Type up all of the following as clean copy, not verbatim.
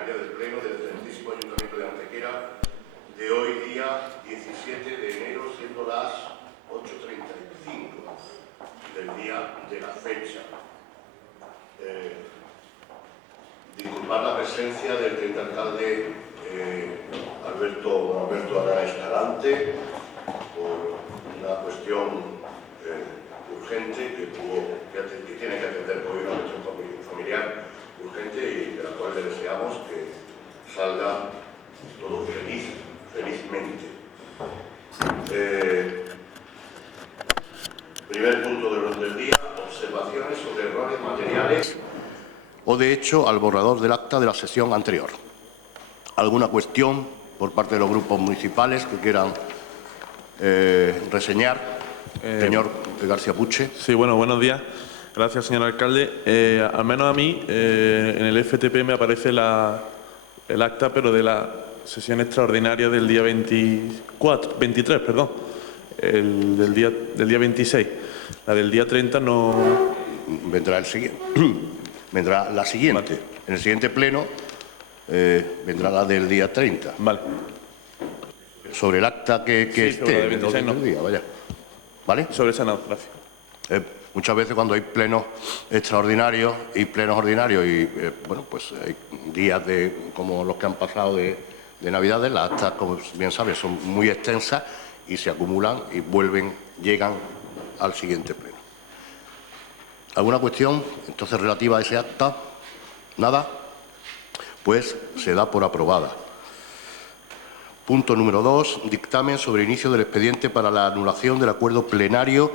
extraordinaria del Pleno del Excelentísimo Ayuntamiento de Antequera de hoy, día 17 de enero, siendo las 8:35 del día de la fecha. Disculpar la presencia del teniente alcalde Alberto Arana Escalante por una cuestión urgente que tiene que atender hoy una cuestión familiar urgente y de la cual le deseamos que salga todo felizmente. Primer punto del orden del día: observaciones sobre errores materiales o de hecho al borrador del acta de la sesión anterior. ¿Alguna cuestión por parte de los grupos municipales que quieran reseñar? Señor García Puche. Sí, bueno, buenos días. Gracias, señor alcalde. Al menos a mí, en el FTP me aparece el acta, pero de la sesión extraordinaria del día 23, perdón, del día 26. La del día 30 no... Vendrá el siguiente. Vendrá la siguiente. Vale. En el siguiente pleno vendrá la del día 30. Vale. Sobre el acta que sí, esté. Sobre el 26 no. Día, vaya. ¿Vale? Sobre esa no, gracias. Muchas veces cuando hay plenos extraordinarios y plenos ordinarios y bueno, pues hay días como los que han pasado de Navidades, las actas, como bien sabes, son muy extensas y se acumulan y llegan al siguiente pleno. ¿Alguna cuestión entonces relativa a ese acta? ¿Nada? Pues se da por aprobada. Punto número 2. Dictamen sobre inicio del expediente para la anulación del acuerdo plenario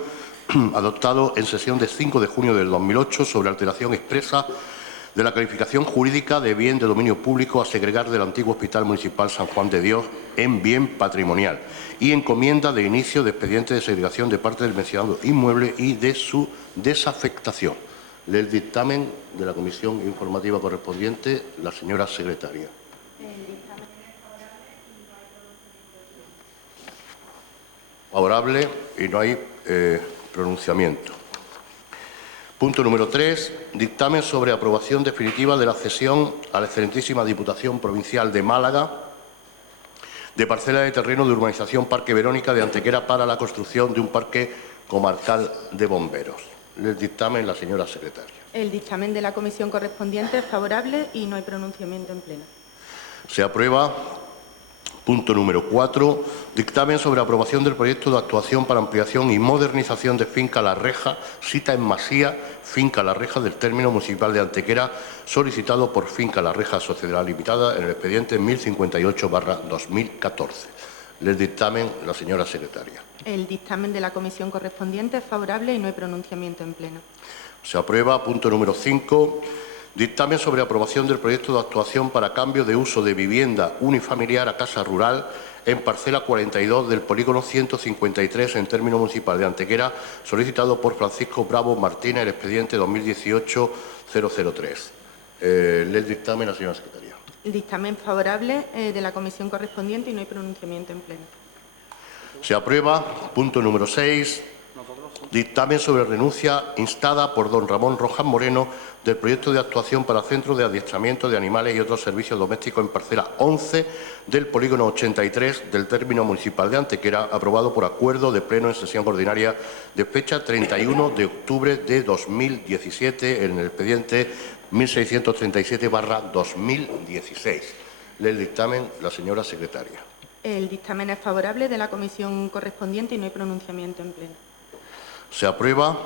adoptado en sesión de 5 de junio del 2008 sobre alteración expresa de la calificación jurídica de bien de dominio público a segregar del antiguo Hospital Municipal San Juan de Dios en bien patrimonial y encomienda de inicio de expediente de segregación de parte del mencionado inmueble y de su desafectación. Del dictamen de la comisión informativa correspondiente, la señora secretaria. Favorable y no hay pronunciamiento. Punto número 3. Dictamen sobre aprobación definitiva de la cesión a la excelentísima Diputación Provincial de Málaga de parcela de terreno de urbanización Parque Verónica de Antequera para la construcción de un parque comarcal de bomberos. El dictamen, la señora secretaria. El dictamen de la comisión correspondiente es favorable y no hay pronunciamiento en pleno. Se aprueba. Punto número 4. Dictamen sobre aprobación del proyecto de actuación para ampliación y modernización de Finca La Reja, sita en Masía, Finca La Reja del término municipal de Antequera, solicitado por Finca La Reja Sociedad Limitada en el expediente 1058/2014. Les dictamen la señora secretaria. El dictamen de la comisión correspondiente es favorable y no hay pronunciamiento en pleno. Se aprueba. Punto número 5. Dictamen sobre aprobación del proyecto de actuación para cambio de uso de vivienda unifamiliar a casa rural en parcela 42 del polígono 153 en término municipal de Antequera, solicitado por Francisco Bravo Martínez, el expediente 2018-003. El dictamen, la señora secretaria. El dictamen favorable de la comisión correspondiente y no hay pronunciamiento en pleno. Se aprueba. Punto número 6. Dictamen sobre renuncia instada por don Ramón Rojas Moreno del proyecto de actuación para centros de adiestramiento de animales y otros servicios domésticos en parcela 11 del polígono 83 del término municipal de Antequera, aprobado por acuerdo de pleno en sesión ordinaria de fecha 31 de octubre de 2017 en el expediente 1637/2016. El dictamen, la señora secretaria. El dictamen es favorable de la comisión correspondiente y no hay pronunciamiento en pleno. Se aprueba.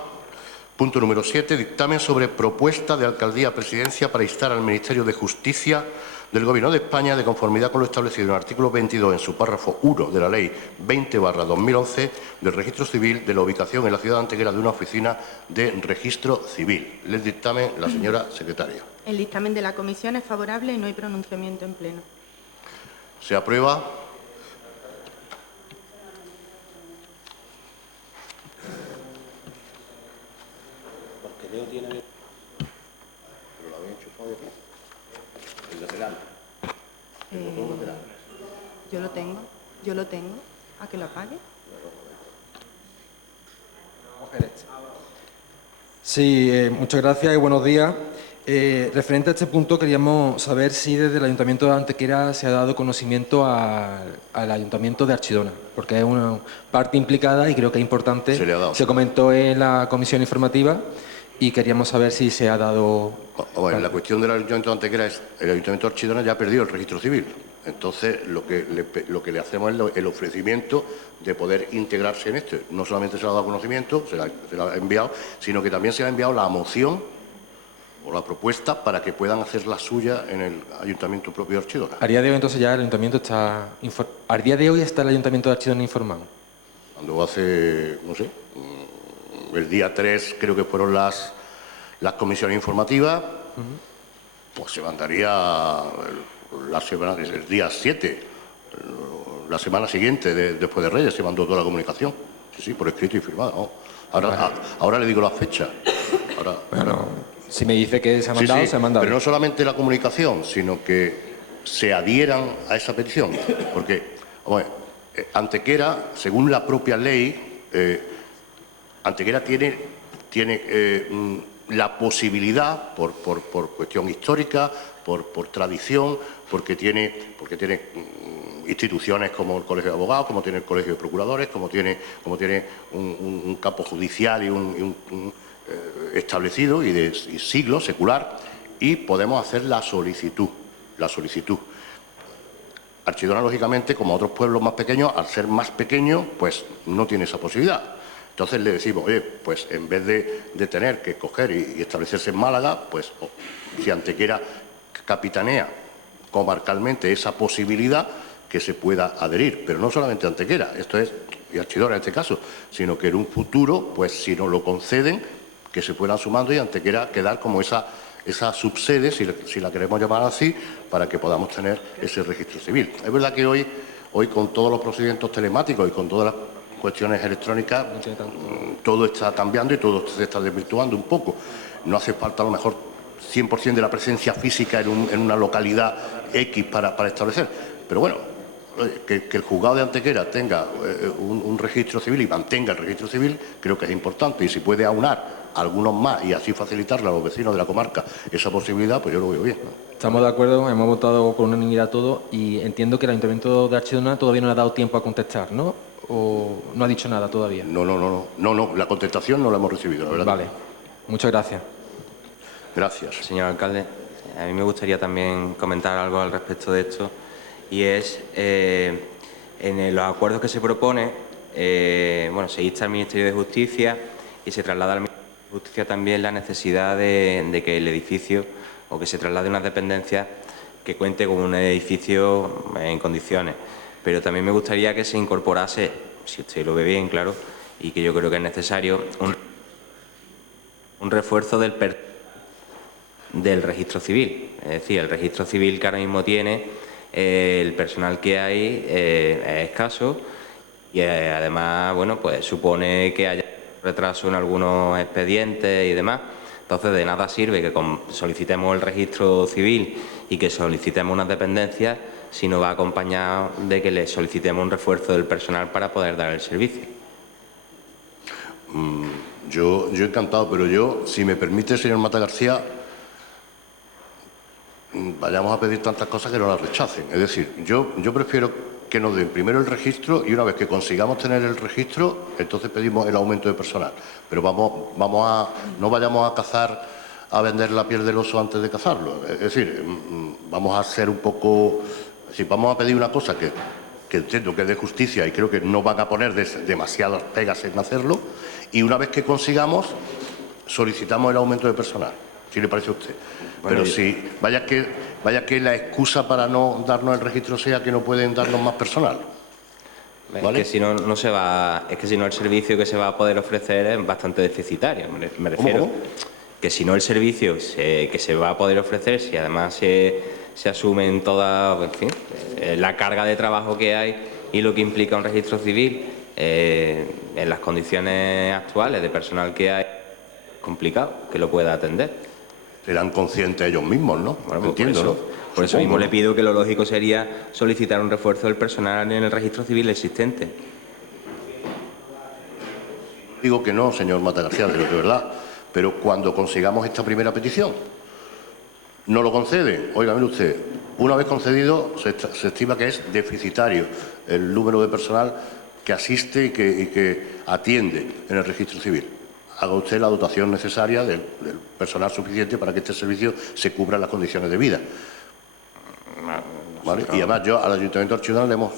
Punto número 7. Dictamen sobre propuesta de Alcaldía Presidencia para instar al Ministerio de Justicia del Gobierno de España, de conformidad con lo establecido en el artículo 22 en su párrafo 1 de la Ley 20/2011 del Registro Civil, de la ubicación en la ciudad de Antequera de una oficina de registro civil. Les dictamen la señora secretaria. El dictamen de la comisión es favorable y no hay pronunciamiento en pleno. Se aprueba. Leo tiene... Pero lo había enchufado de aquí. El lateral. El botón lateral. Yo lo tengo. ¿A que lo apague? Sí, muchas gracias y buenos días. Referente a este punto, queríamos saber si desde el Ayuntamiento de Antequera se ha dado conocimiento al Ayuntamiento de Archidona, porque es una parte implicada y creo que es importante. Se le ha dado. Se comentó en la comisión informativa y queríamos saber si se ha dado... Bueno, la cuestión del Ayuntamiento de Antequera es el Ayuntamiento de Archidona ya ha perdido el registro civil. Entonces, lo que le hacemos es el ofrecimiento de poder integrarse en esto. No solamente se le ha dado conocimiento, se le ha enviado, sino que también se le ha enviado la moción o la propuesta para que puedan hacer la suya en el Ayuntamiento propio de Archidona. A día de hoy, entonces, ya el Ayuntamiento está... ¿A día de hoy está el Ayuntamiento de Archidona informado? Cuando hace, no sé, el día 3 creo que fueron las comisiones informativas, pues se mandaría la semana, el día 7, la semana siguiente después de Reyes, se mandó toda la comunicación. Sí, por escrito y firmado. ¿No? Ahora le digo la fecha. Si me dice que se ha mandado, sí, se ha mandado. Pero no solamente la comunicación, sino que se adhieran a esa petición. Porque, Antequera, según la propia ley, Antequera tiene la posibilidad, por cuestión histórica, por tradición, porque tiene instituciones como el Colegio de Abogados, como tiene el Colegio de Procuradores, como tiene un campo judicial y establecido y de siglos, secular, y podemos hacer la solicitud. Archidona, lógicamente, como otros pueblos más pequeños, al ser más pequeño, pues no tiene esa posibilidad. Entonces le decimos, oye, pues en vez de tener que coger y establecerse en Málaga, pues si Antequera capitanea comarcalmente esa posibilidad, que se pueda adherir. Pero no solamente Antequera, esto es, y Archidona en este caso, sino que en un futuro, pues si nos lo conceden, que se fueran sumando y Antequera quedar como esa subsede, si la queremos llamar así, para que podamos tener ese registro civil. Es verdad que hoy con todos los procedimientos telemáticos y con todas las cuestiones electrónicas, todo está cambiando y todo se está desvirtuando un poco. No hace falta a lo mejor 100% de la presencia física en una localidad X para establecer. Pero bueno, que el juzgado de Antequera tenga un registro civil y mantenga el registro civil, creo que es importante. Y si puede aunar algunos más y así facilitarle a los vecinos de la comarca esa posibilidad, pues yo lo veo bien. Estamos de acuerdo, hemos votado por unanimidad todo y entiendo que el Ayuntamiento de Archidona todavía no le ha dado tiempo a contestar, ¿no? ¿O no ha dicho nada todavía? No, la contestación no la hemos recibido, la verdad. Vale, muchas gracias. Gracias. Señor alcalde, a mí me gustaría también comentar algo al respecto de esto, y es, en los acuerdos que se propone, se insta al Ministerio de Justicia y se traslada al Ministerio de Justicia también la necesidad de que el edificio, o que se traslade una dependencia que cuente con un edificio en condiciones. Pero también me gustaría que se incorporase, si usted lo ve bien, claro, y que yo creo que es necesario, un refuerzo del registro civil. Es decir, el registro civil que ahora mismo tiene, el personal que hay es escaso y además, pues supone que haya retraso en algunos expedientes y demás. Entonces, de nada sirve que solicitemos el registro civil y que solicitemos unas dependencias si no va acompañado de que le solicitemos un refuerzo del personal para poder dar el servicio. Yo encantado, pero si me permite, señor Mata García, vayamos a pedir tantas cosas que no las rechacen. Es decir, yo prefiero que nos den primero el registro y una vez que consigamos tener el registro, entonces pedimos el aumento de personal. Pero no vayamos a cazar, a vender la piel del oso antes de cazarlo. Es decir, vamos a ser un poco... Si vamos a pedir una cosa que entiendo que es de justicia y creo que no van a poner demasiadas pegas en hacerlo, y una vez que consigamos, solicitamos el aumento de personal, si le parece a usted. Bueno, pero si vaya que la excusa para no darnos el registro sea que no pueden darnos más personal. ¿Vale? Es que si no, el servicio que se va a poder ofrecer es bastante deficitario. Me refiero ¿Cómo? Que si no el servicio que se va a poder ofrecer, si además se asumen toda, en fin, la carga de trabajo que hay y lo que implica un registro civil en las condiciones actuales de personal que hay, es complicado que lo pueda atender. Serán conscientes ellos mismos, ¿no? Bueno, entiendo, por eso mismo le pido que lo lógico sería solicitar un refuerzo del personal en el registro civil existente. Digo que no, señor Mata García, de verdad, pero cuando consigamos esta primera petición, no lo concede. Oiga, mire usted, una vez concedido se estima que es deficitario el número de personal que asiste y que atiende en el registro civil. Haga usted la dotación necesaria del personal suficiente para que este servicio se cubra en las condiciones de vida. ¿Vale? Y además yo al Ayuntamiento de Archidona le hemos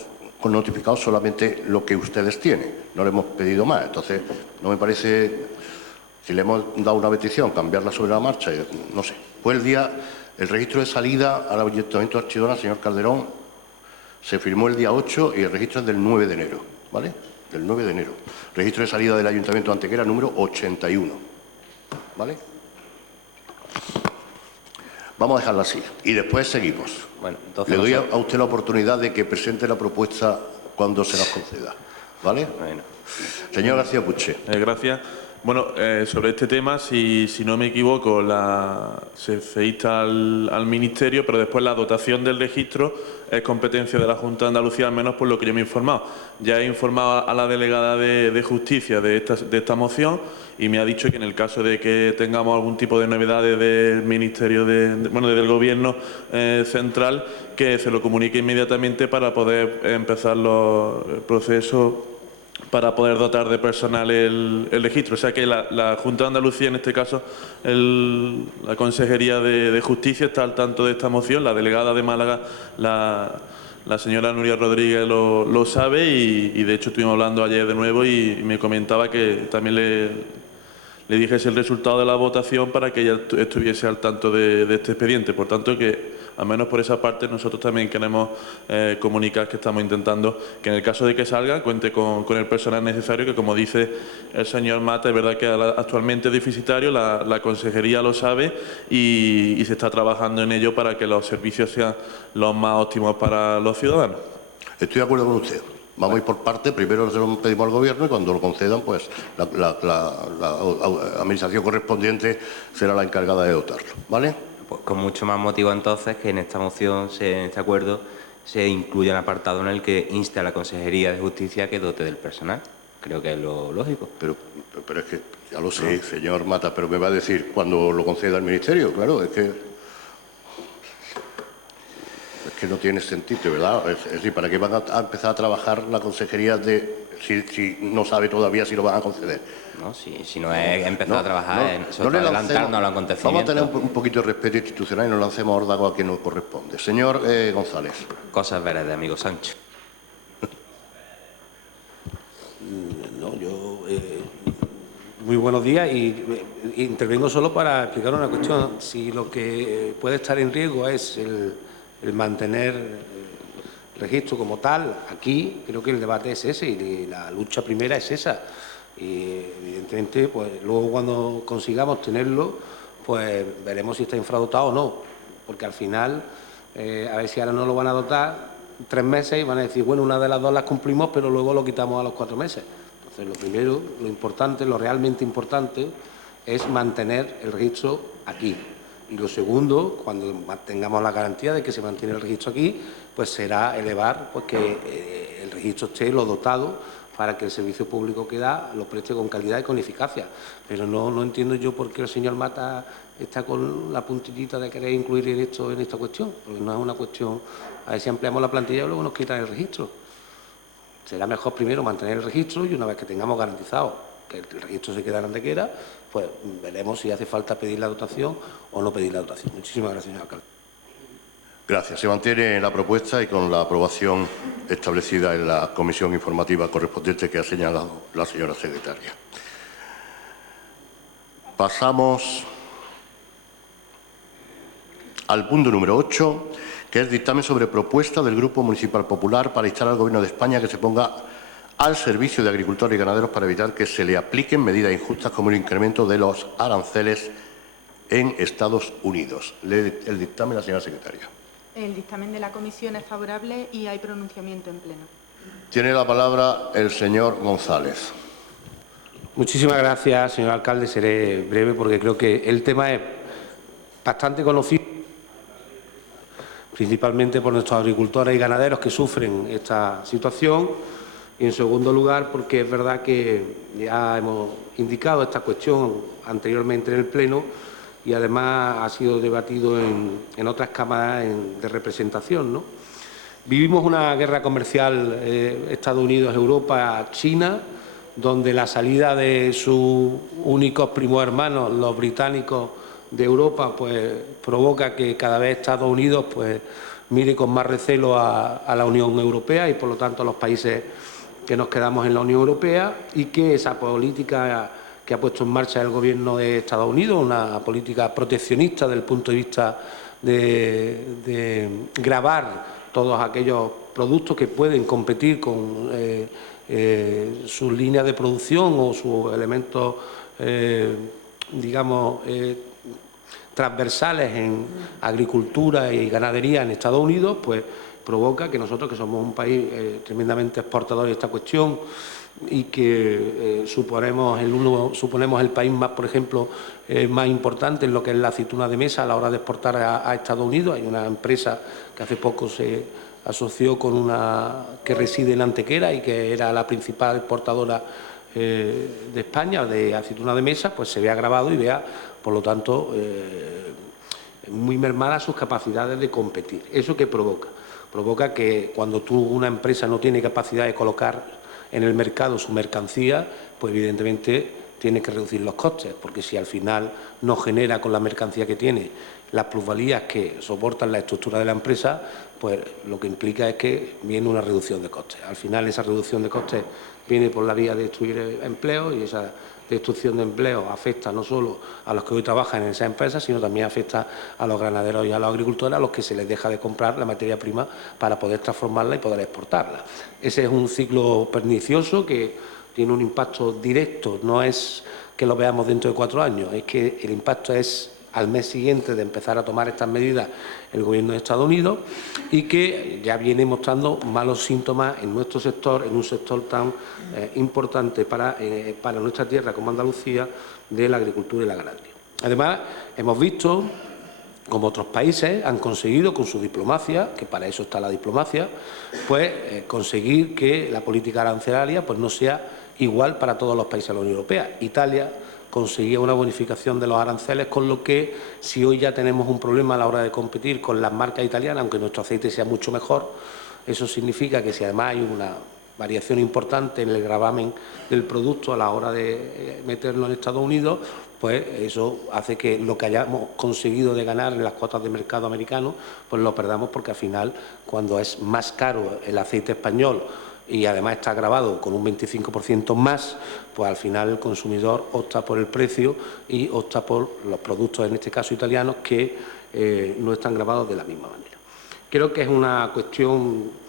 notificado solamente lo que ustedes tienen, no le hemos pedido más. Entonces, no me parece, si le hemos dado una petición, cambiarla sobre la marcha, no sé. Fue el registro de salida al Ayuntamiento de Archidona, señor Calderón, se firmó el día 8 y el registro es del 9 de enero, ¿vale? Del 9 de enero. Registro de salida del Ayuntamiento de Antequera, número 81, ¿vale? Vamos a dejarlo así y después seguimos. Bueno, entonces le doy a usted la oportunidad de que presente la propuesta cuando se nos conceda, ¿vale? Bueno. Señor García Puche. Gracias. Bueno, sobre este tema, si no me equivoco, se insta al Ministerio, pero después la dotación del registro es competencia de la Junta de Andalucía, al menos por lo que yo me he informado. Ya he informado a la delegada de Justicia de esta moción y me ha dicho que en el caso de que tengamos algún tipo de novedades del Ministerio, del Gobierno central, que se lo comunique inmediatamente para poder empezar el proceso para poder dotar de personal el registro. O sea que la Junta de Andalucía, en este caso, la Consejería de Justicia está al tanto de esta moción, la delegada de Málaga, la señora Nuria Rodríguez lo sabe y de hecho estuvimos hablando ayer de nuevo y me comentaba que también le dijese el resultado de la votación para que ella estuviese al tanto de este expediente. Por tanto, que al menos por esa parte nosotros también queremos comunicar que estamos intentando que en el caso de que salga cuente con el personal necesario, que como dice el señor Mata, es verdad que actualmente es deficitario, la Consejería lo sabe y se está trabajando en ello para que los servicios sean los más óptimos para los ciudadanos. Estoy de acuerdo con usted. Vamos a ir por parte. Primero se lo pedimos al Gobierno y cuando lo concedan, pues la administración correspondiente será la encargada de dotarlo, ¿vale? Pues con mucho más motivo entonces que en esta moción, en este acuerdo, se incluya un apartado en el que inste a la Consejería de Justicia que dote del personal. Creo que es lo lógico. Pero es que, ya lo sé, señor Mata, pero me va a decir cuando lo conceda el Ministerio, claro, es que no tiene sentido, ¿verdad? Es decir, ¿para qué van a empezar a trabajar la Consejería si no sabe todavía si lo van a conceder? No, si no es empezar a trabajar, adelantarnos a los acontecimientos. Vamos a tener un poquito de respeto institucional y nos lancemos a órdago a quien nos corresponde. Señor González. Cosas veras de amigo Sancho. Muy buenos días y intervengo solo para explicar una cuestión. Si lo que puede estar en riesgo es el mantener el registro como tal, aquí creo que el debate es ese y la lucha primera es esa. Y evidentemente, pues luego cuando consigamos tenerlo, pues veremos si está infradotado o no. Porque al final, a ver si ahora no lo van a dotar 3 meses y van a decir, bueno, una de las dos las cumplimos, pero luego lo quitamos a los 4 meses. Entonces, lo primero, lo importante, lo realmente importante, es mantener el registro aquí. Y lo segundo, cuando tengamos la garantía de que se mantiene el registro aquí, pues será elevar pues, que el registro esté lo dotado para que el servicio público que da lo preste con calidad y con eficacia. Pero no entiendo yo por qué el señor Mata está con la puntillita de querer incluir esto en esta cuestión, porque no es una cuestión, a ver si ampliamos la plantilla y luego nos quitan el registro. Será mejor primero mantener el registro y una vez que tengamos garantizado que el registro se queda en Antequera, pues veremos si hace falta pedir la dotación o no pedir la dotación. Muchísimas gracias, señor alcalde. Gracias. Se mantiene la propuesta y con la aprobación establecida en la comisión informativa correspondiente que ha señalado la señora secretaria. Pasamos al punto número 8, que es dictamen sobre propuesta del Grupo Municipal Popular para instar al Gobierno de España que se ponga al servicio de agricultores y ganaderos para evitar que se le apliquen medidas injustas como el incremento de los aranceles en Estados Unidos. Lee el dictamen la señora secretaria. El dictamen de la comisión es favorable y hay pronunciamiento en pleno. Tiene la palabra el señor González. Muchísimas gracias, señor alcalde. Seré breve porque creo que el tema es bastante conocido, principalmente por nuestros agricultores y ganaderos que sufren esta situación. Y, en segundo lugar, porque es verdad que ya hemos indicado esta cuestión anteriormente en el Pleno y además ha sido debatido en otras cámaras de representación, ¿no? Vivimos una guerra comercial Estados Unidos-Europa-China, donde la salida de sus únicos primos hermanos, los británicos de Europa, pues provoca que cada vez Estados Unidos pues mire con más recelo a la Unión Europea y por lo tanto a los países que nos quedamos en la Unión Europea, y que esa política que ha puesto en marcha el Gobierno de Estados Unidos, una política proteccionista desde el punto de vista de gravar todos aquellos productos que pueden competir con sus líneas de producción o sus elementos, digamos, transversales en agricultura y ganadería en Estados Unidos, pues provoca que nosotros, que somos un país tremendamente exportador de esta cuestión y que suponemos el país más, por ejemplo, más importante en lo que es la aceituna de mesa a la hora de exportar a Estados Unidos. Hay una empresa que hace poco se asoció con una que reside en Antequera y que era la principal exportadora de España de aceituna de mesa, pues se ve agravado y vea, por lo tanto, muy mermadas sus capacidades de competir. ¿Eso qué provoca? Provoca que cuando una empresa no tiene capacidad de colocar en el mercado su mercancía, pues evidentemente tiene que reducir los costes, porque si al final no genera con la mercancía que tiene las plusvalías que soportan la estructura de la empresa, pues lo que implica es que viene una reducción de costes. Al final esa reducción de costes viene por la vía de destruir empleo, y esa destrucción de empleo afecta no solo a los que hoy trabajan en esas empresas, sino también afecta a los ganaderos y a los agricultores, a los que se les deja de comprar la materia prima para poder transformarla y poder exportarla. Ese es un ciclo pernicioso que tiene un impacto directo, no es que lo veamos dentro de 4 años, es que el impacto es al mes siguiente de empezar a tomar estas medidas el Gobierno de Estados Unidos, y que ya viene mostrando malos síntomas en nuestro sector, en un sector tan importante para nuestra tierra como Andalucía, de la agricultura y la ganadería. Además, hemos visto como otros países han conseguido con su diplomacia, que para eso está la diplomacia, pues conseguir que la política arancelaria pues no sea igual para todos los países de la Unión Europea. Italia conseguía una bonificación de los aranceles, con lo que si hoy ya tenemos un problema a la hora de competir con las marcas italianas, aunque nuestro aceite sea mucho mejor, eso significa que si además hay una variación importante en el gravamen del producto a la hora de meterlo en Estados Unidos, pues eso hace que lo que hayamos conseguido de ganar en las cuotas de mercado americano, pues lo perdamos, porque al final, cuando es más caro el aceite español y además está gravado con un 25% más, pues al final el consumidor opta por el precio y opta por los productos, en este caso italianos, que no están gravados de la misma manera. Creo que es una cuestión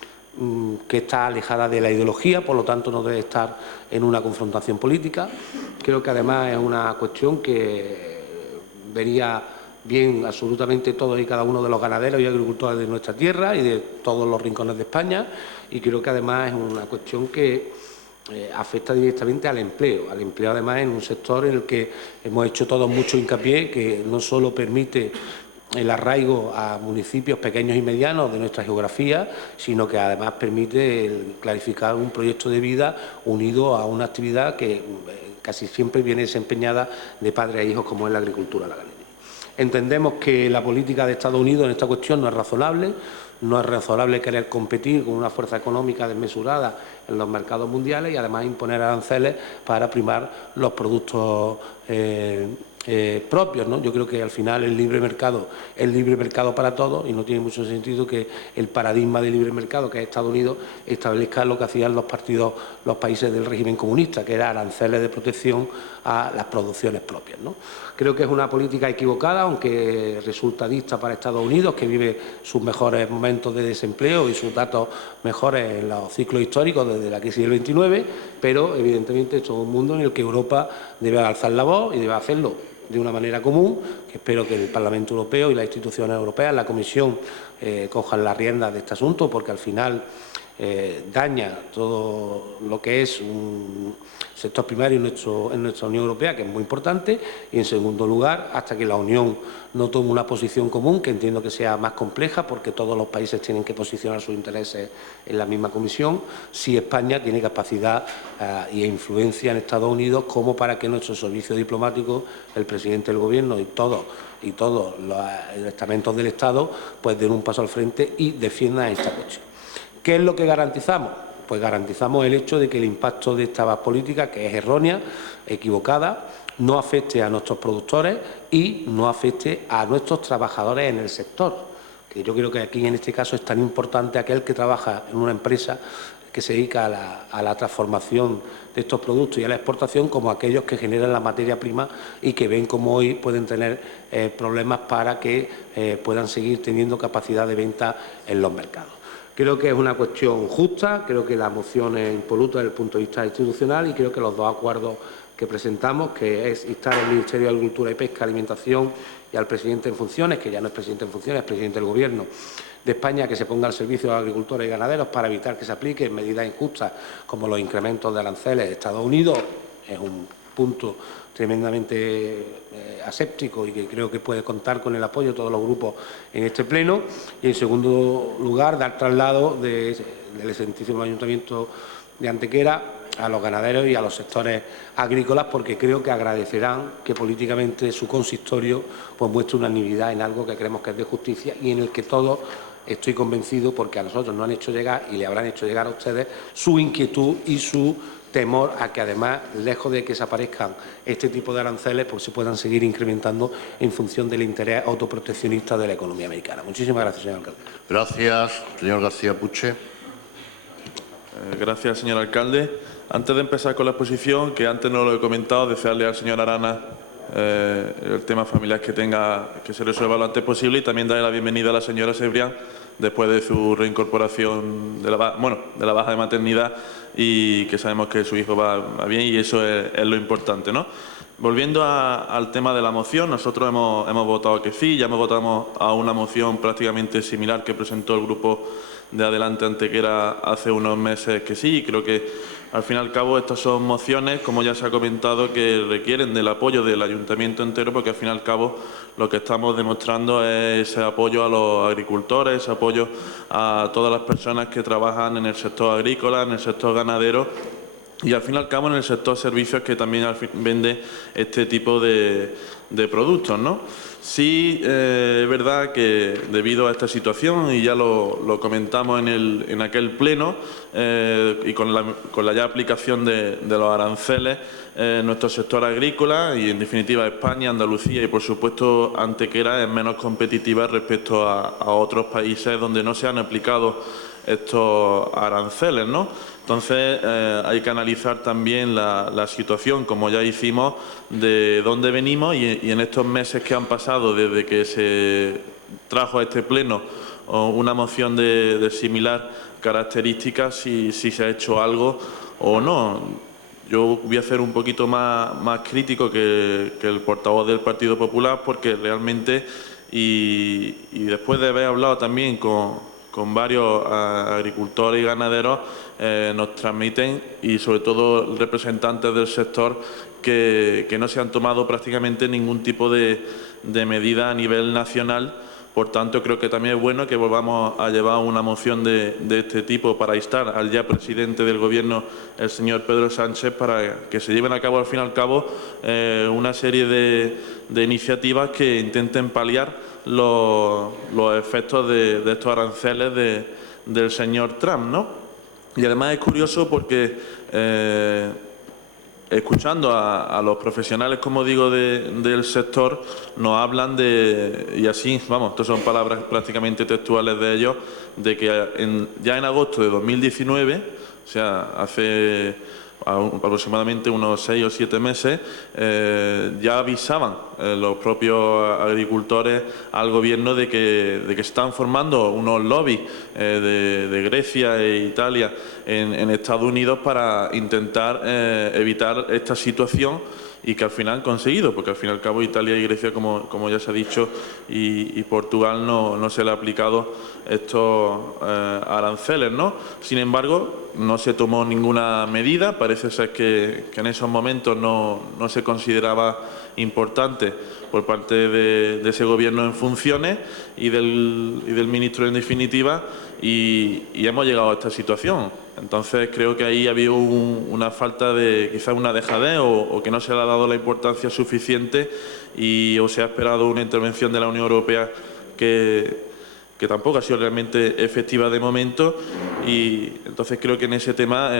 que está alejada de la ideología, por lo tanto no debe estar en una confrontación política. Creo que además es una cuestión que vería bien absolutamente todos y cada uno de los ganaderos y agricultores de nuestra tierra y de todos los rincones de España, y creo que además es una cuestión que afecta directamente al empleo además en un sector en el que hemos hecho todos mucho hincapié, que no solo permite el arraigo a municipios pequeños y medianos de nuestra geografía, sino que además permite clarificar un proyecto de vida unido a una actividad que casi siempre viene desempeñada de padres a hijos, como es la agricultura y la ganadería. Entendemos que la política de Estados Unidos en esta cuestión no es razonable. No es razonable querer competir con una fuerza económica desmesurada en los mercados mundiales y además imponer aranceles para primar los productos propios, ¿no? Yo creo que al final el libre mercado es libre mercado para todos, y no tiene mucho sentido que el paradigma de libre mercado, que es Estados Unidos, establezca lo que hacían los países del régimen comunista, que era aranceles de protección a las producciones propias, ¿no? Creo que es una política equivocada, aunque resulta dista para Estados Unidos, que vive sus mejores momentos de desempleo y sus datos mejores en los ciclos históricos desde la crisis del 29, pero evidentemente esto es un mundo en el que Europa debe alzar la voz y debe hacerlo de una manera común, que espero que el Parlamento Europeo y las instituciones europeas, la Comisión, cojan las riendas de este asunto, porque al final daña todo lo que es un sector primario en nuestra Unión Europea, que es muy importante, y en segundo lugar, hasta que la Unión no tome una posición común, que entiendo que sea más compleja, porque todos los países tienen que posicionar sus intereses en la misma comisión, si España tiene capacidad e influencia en Estados Unidos como para que nuestro servicio diplomático, el presidente del Gobierno y todos los estamentos del Estado pues den un paso al frente y defiendan esta cuestión. ¿Qué es lo que garantizamos? Pues garantizamos el hecho de que el impacto de esta política, que es errónea, equivocada, no afecte a nuestros productores y no afecte a nuestros trabajadores en el sector. Que yo creo que aquí, en este caso, es tan importante aquel que trabaja en una empresa que se dedica a la transformación de estos productos y a la exportación, como aquellos que generan la materia prima y que ven cómo hoy pueden tener problemas para que puedan seguir teniendo capacidad de venta en los mercados. Creo que es una cuestión justa, creo que la moción es impoluta desde el punto de vista institucional y creo que los dos acuerdos que presentamos, que es instar al Ministerio de Agricultura y Pesca, Alimentación y al presidente en funciones, que ya no es presidente en funciones, es presidente del Gobierno de España, que se ponga al servicio de los agricultores y ganaderos para evitar que se apliquen medidas injustas como los incrementos de aranceles de Estados Unidos, es un punto tremendamente aséptico y que creo que puede contar con el apoyo de todos los grupos en este pleno. Y, en segundo lugar, dar traslado del excelentísimo Ayuntamiento de Antequera a los ganaderos y a los sectores agrícolas, porque creo que agradecerán que políticamente su consistorio pues muestre unanimidad en algo que creemos que es de justicia y en el que todos, estoy convencido, porque a nosotros nos han hecho llegar y le habrán hecho llegar a ustedes su inquietud y su temor a que, además, lejos de que desaparezcan este tipo de aranceles, pues se puedan seguir incrementando en función del interés autoproteccionista de la economía americana. Muchísimas gracias, señor alcalde. Gracias, señor García Puche. Gracias, señor alcalde. Antes de empezar con la exposición, que antes no lo he comentado, desearle al señor Arana el tema familiar que se resuelva lo antes posible y también darle la bienvenida a la señora Cebrián después de su reincorporación de la baja de maternidad y que sabemos que su hijo va bien y eso es lo importante, ¿no? Volviendo al tema de la moción, nosotros hemos votado que sí, ya hemos votado a una moción prácticamente similar que presentó el grupo de Adelante Antequera hace unos meses que sí, y creo que al fin y al cabo estas son mociones, como ya se ha comentado, que requieren del apoyo del ayuntamiento entero, porque al fin y al cabo lo que estamos demostrando es ese apoyo a los agricultores, ese apoyo a todas las personas que trabajan en el sector agrícola, en el sector ganadero y al fin y al cabo en el sector servicios, que también vende este tipo de productos, ¿no? Sí, es verdad que debido a esta situación, y ya lo comentamos en aquel pleno, y con la ya aplicación de los aranceles, nuestro sector agrícola y, en definitiva, España, Andalucía y, por supuesto, Antequera es menos competitiva respecto a otros países donde no se han aplicado estos aranceles, ¿no? Entonces, hay que analizar también la situación, como ya hicimos, de dónde venimos y en estos meses que han pasado desde que se trajo a este pleno una moción de similar características, si se ha hecho algo o no. Yo voy a ser un poquito más crítico que el portavoz del Partido Popular, porque realmente, y después de haber hablado también con varios agricultores y ganaderos, nos transmiten, y sobre todo representantes del sector, que no se han tomado prácticamente ningún tipo de medida a nivel nacional. Por tanto, creo que también es bueno que volvamos a llevar una moción de este tipo para instar al ya presidente del Gobierno, el señor Pedro Sánchez, para que se lleven a cabo, al fin y al cabo, una serie de iniciativas que intenten paliar los efectos de estos aranceles del señor Trump, ¿no? Y además es curioso porque, escuchando a los profesionales, como digo, del sector, nos hablan y así, vamos, estas son palabras prácticamente textuales de ellos, de que ya en agosto de 2019, o sea, hace aproximadamente unos 6 o 7 meses, ya avisaban los propios agricultores al Gobierno de que se están formando unos lobbies de Grecia e Italia en Estados Unidos para intentar evitar esta situación y que al final han conseguido, porque al fin y al cabo Italia y Grecia, como ya se ha dicho, y Portugal no se le ha aplicado estos aranceles, ¿no? Sin embargo, no se tomó ninguna medida, parece ser que en esos momentos no se consideraba importante por parte de ese gobierno en funciones y del ministro en definitiva, y hemos llegado a esta situación. Entonces creo que ahí ha habido una falta de, quizás una dejadez o que no se le ha dado la importancia suficiente o se ha esperado una intervención de la Unión Europea que tampoco ha sido realmente efectiva de momento, y entonces creo que en ese tema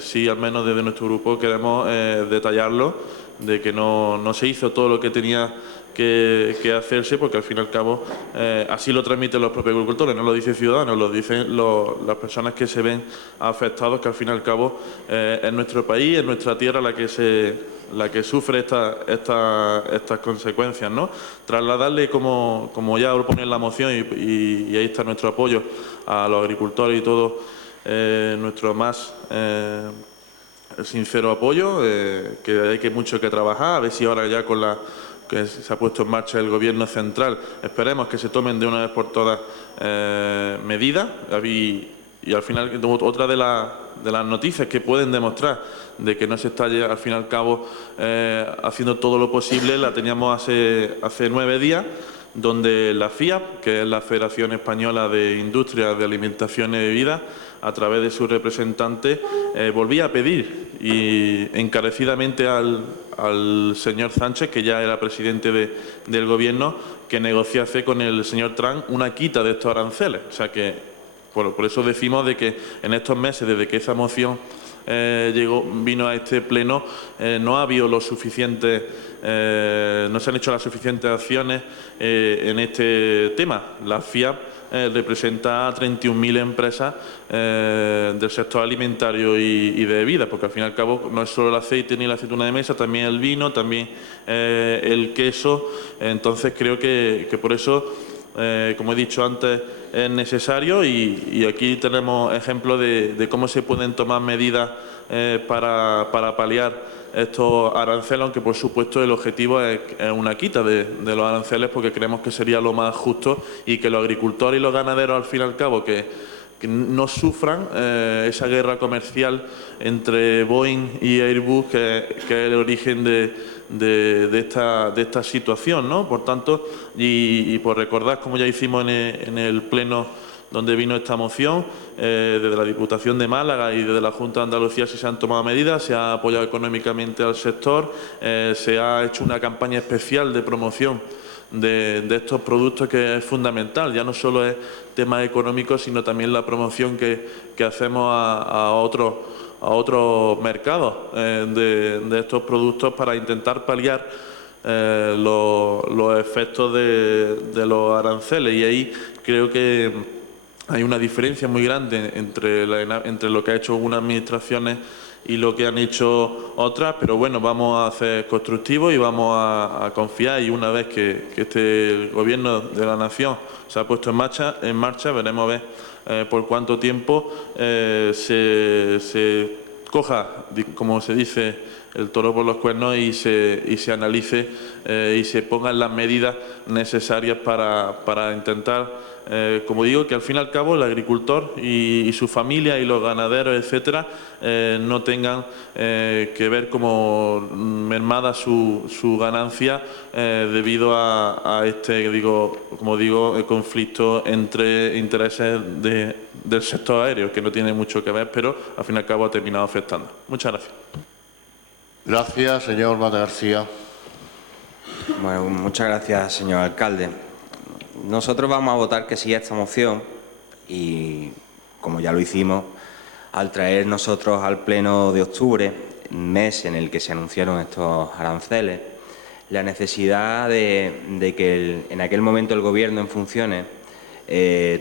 sí, al menos desde nuestro grupo queremos detallarlo, de que no se hizo todo lo que tenía que hacerse, porque al fin y al cabo así lo transmiten los propios agricultores, no lo dicen ciudadanos, lo dicen las personas que se ven afectados, que al fin y al cabo es nuestro país, es nuestra tierra la que sufre estas consecuencias, ¿no? Trasladarle, como ya lo pone en la moción, y ahí está nuestro apoyo a los agricultores y todo, nuestro más sincero apoyo, que hay mucho que trabajar, a ver si ahora ya con que se ha puesto en marcha el Gobierno central, esperemos que se tomen de una vez por todas medidas, y al final otra de las noticias que pueden demostrar de que no se está al fin y al cabo haciendo todo lo posible, la teníamos hace 9 días, donde la FIAP, que es la Federación Española de Industrias de Alimentación y Bebidas, a través de su representante, volvía a pedir y encarecidamente al señor Sánchez, que ya era presidente del Gobierno, que negociase con el señor Trump una quita de estos aranceles. O sea que, por eso decimos de que en estos meses, desde que esa moción vino a este pleno, no ha habido no se han hecho las suficientes acciones en este tema. La FIAP representa a 31.000 empresas del sector alimentario y de bebidas, porque al fin y al cabo no es solo el aceite ni la aceituna de mesa, también el vino, también el queso. Entonces creo que por eso, como he dicho antes, es necesario, y aquí tenemos ejemplos de cómo se pueden tomar medidas para paliar estos aranceles, aunque por supuesto el objetivo es una quita de los aranceles, porque creemos que sería lo más justo, y que los agricultores y los ganaderos, al fin y al cabo, que no sufran esa guerra comercial entre Boeing y Airbus, que es el origen de esta situación, ¿no? Por tanto, y por recordar, como ya hicimos en el pleno donde vino esta moción, desde la Diputación de Málaga y desde la Junta de Andalucía se han tomado medidas, se ha apoyado económicamente al sector, se ha hecho una campaña especial de promoción de estos productos, que es fundamental. Ya no solo es tema económico, sino también la promoción que hacemos a otros mercados de estos productos, para intentar paliar los efectos de los aranceles. Y ahí creo que hay una diferencia muy grande entre lo que ha hecho unas administraciones y lo que han hecho otras, pero bueno, vamos a ser constructivos y vamos a confiar, y una vez que este Gobierno de la Nación se ha puesto en marcha, veremos a ver por cuánto tiempo se coja, como se dice, el toro por los cuernos, y se analice y se pongan las medidas necesarias para intentar, como digo, que al fin y al cabo el agricultor y su familia y los ganaderos, etcétera, no tengan que ver como mermada su ganancia debido a este, conflicto entre intereses del sector aéreo, que no tiene mucho que ver, pero al fin y al cabo ha terminado afectando. Muchas gracias. Gracias, señor Mata García. Bueno, muchas gracias, señor alcalde. Nosotros vamos a votar que sí a esta moción, y, como ya lo hicimos, al traer nosotros al pleno de octubre, mes en el que se anunciaron estos aranceles, la necesidad de que en aquel momento el Gobierno en funciones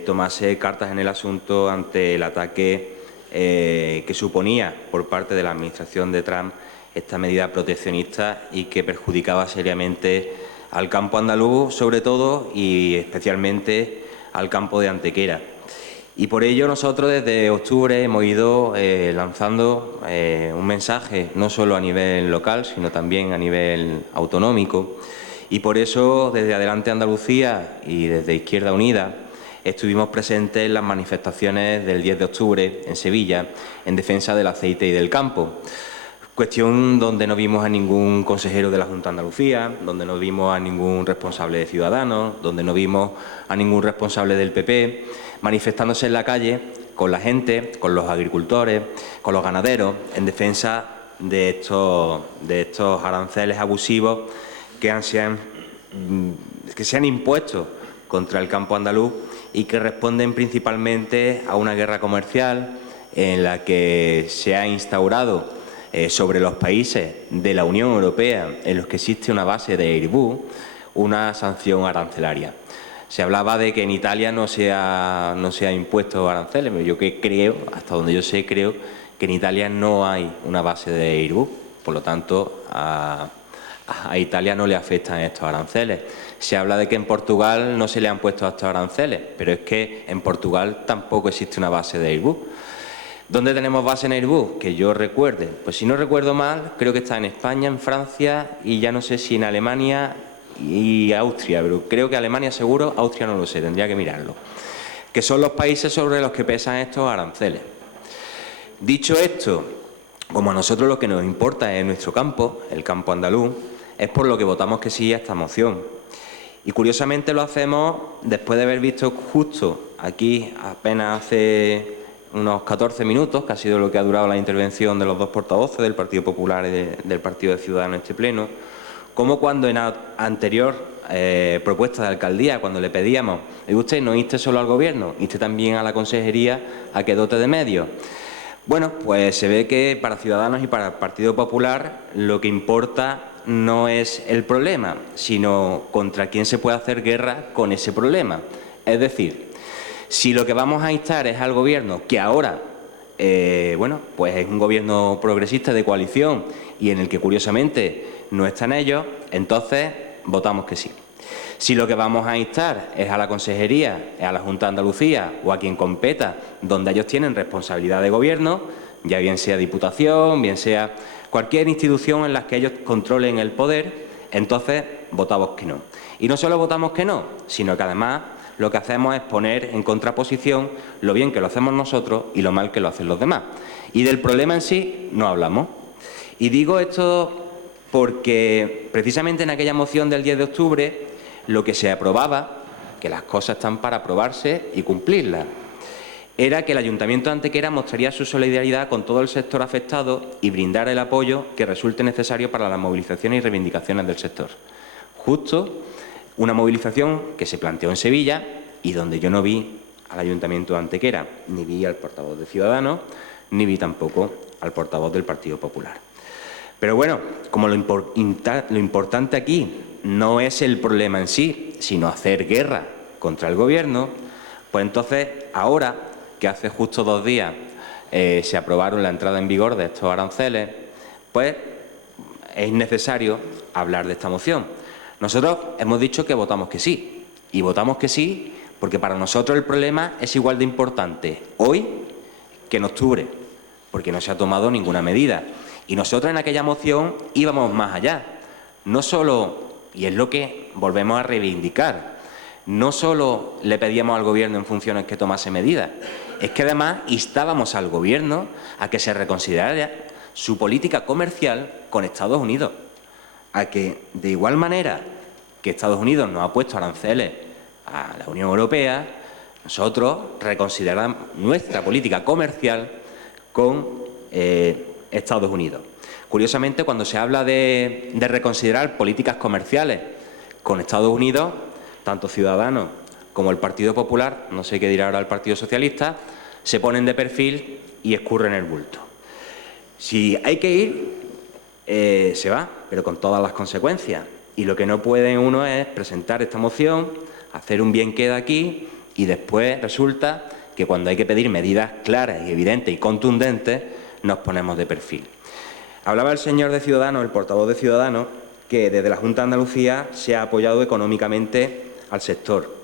tomase cartas en el asunto ante el ataque que suponía por parte de la Administración de Trump esta medida proteccionista, y que perjudicaba seriamente al campo andaluz, sobre todo, y especialmente al campo de Antequera. Y por ello nosotros desde octubre hemos ido lanzando un mensaje no solo a nivel local, sino también a nivel autonómico. Y por eso desde Adelante Andalucía y desde Izquierda Unida estuvimos presentes en las manifestaciones del 10 de octubre en Sevilla en defensa del aceite y del campo. Cuestión donde no vimos a ningún consejero de la Junta de Andalucía, donde no vimos a ningún responsable de Ciudadanos, donde no vimos a ningún responsable del PP, manifestándose en la calle con la gente, con los agricultores, con los ganaderos, en defensa de estos aranceles abusivos que se han impuesto contra el campo andaluz y que responden principalmente a una guerra comercial en la que se ha instaurado sobre los países de la Unión Europea en los que existe una base de Airbus, una sanción arancelaria. Se hablaba de que en Italia no se ha impuesto aranceles, pero yo creo, hasta donde yo sé, creo que en Italia no hay una base de Airbus, por lo tanto a Italia no le afectan estos aranceles. Se habla de que en Portugal no se le han puesto estos aranceles, pero es que en Portugal tampoco existe una base de Airbus. ¿Dónde tenemos base en Airbus? Que yo recuerde. Pues si no recuerdo mal, creo que está en España, en Francia y ya no sé si en Alemania y Austria, pero creo que Alemania seguro, Austria no lo sé, tendría que mirarlo. Que son los países sobre los que pesan estos aranceles. Dicho esto, como a nosotros lo que nos importa es nuestro campo, el campo andaluz, es por lo que votamos que sí a esta moción. Y curiosamente lo hacemos después de haber visto justo aquí, apenas hace unos 14 minutos, que ha sido lo que ha durado la intervención de los dos portavoces del Partido Popular y del Partido de Ciudadanos en este pleno, como cuando en anterior propuesta de alcaldía, cuando le pedíamos, usted no inste solo al Gobierno, inste también a la Consejería a que dote de medios. Bueno, pues se ve que para Ciudadanos y para el Partido Popular lo que importa no es el problema, sino contra quién se puede hacer guerra con ese problema. Es decir, si lo que vamos a instar es al Gobierno, que ahora, pues es un Gobierno progresista de coalición y en el que curiosamente no están ellos, entonces votamos que sí. Si lo que vamos a instar es a la Consejería, a la Junta de Andalucía o a quien competa, donde ellos tienen responsabilidad de gobierno, ya bien sea Diputación, bien sea cualquier institución en la que ellos controlen el poder, entonces votamos que no. Y no solo votamos que no, sino que además lo que hacemos es poner en contraposición lo bien que lo hacemos nosotros y lo mal que lo hacen los demás. Y del problema en sí no hablamos. Y digo esto porque precisamente en aquella moción del 10 de octubre lo que se aprobaba, que las cosas están para aprobarse y cumplirlas, era que el Ayuntamiento de Antequera mostraría su solidaridad con todo el sector afectado y brindar el apoyo que resulte necesario para las movilizaciones y reivindicaciones del sector. Justo una movilización que se planteó en Sevilla y donde yo no vi al Ayuntamiento de Antequera, ni vi al portavoz de Ciudadanos, ni vi tampoco al portavoz del Partido Popular. Pero bueno, como lo importante aquí no es el problema en sí, sino hacer guerra contra el Gobierno, pues entonces ahora, que hace justo 2 días se aprobaron la entrada en vigor de estos aranceles, pues es necesario hablar de esta moción. Nosotros hemos dicho que votamos que sí, y votamos que sí porque para nosotros el problema es igual de importante hoy que en octubre, porque no se ha tomado ninguna medida. Y nosotros en aquella moción íbamos más allá, no solo, y es lo que volvemos a reivindicar, no solo le pedíamos al Gobierno en funciones que tomase medidas, es que además instábamos al Gobierno a que se reconsiderara su política comercial con Estados Unidos, a que de igual manera que Estados Unidos nos ha puesto aranceles a la Unión Europea, nosotros reconsideramos nuestra política comercial con Estados Unidos. Curiosamente, cuando se habla de reconsiderar políticas comerciales con Estados Unidos, tanto Ciudadanos como el Partido Popular, no sé qué dirá ahora el Partido Socialista, se ponen de perfil y escurren el bulto. Si hay que ir, se va, pero con todas las consecuencias. Y lo que no puede uno es presentar esta moción, hacer un bien queda aquí y después resulta que cuando hay que pedir medidas claras y evidentes y contundentes, nos ponemos de perfil. Hablaba el señor de Ciudadanos, el portavoz de Ciudadanos, que desde la Junta de Andalucía se ha apoyado económicamente al sector.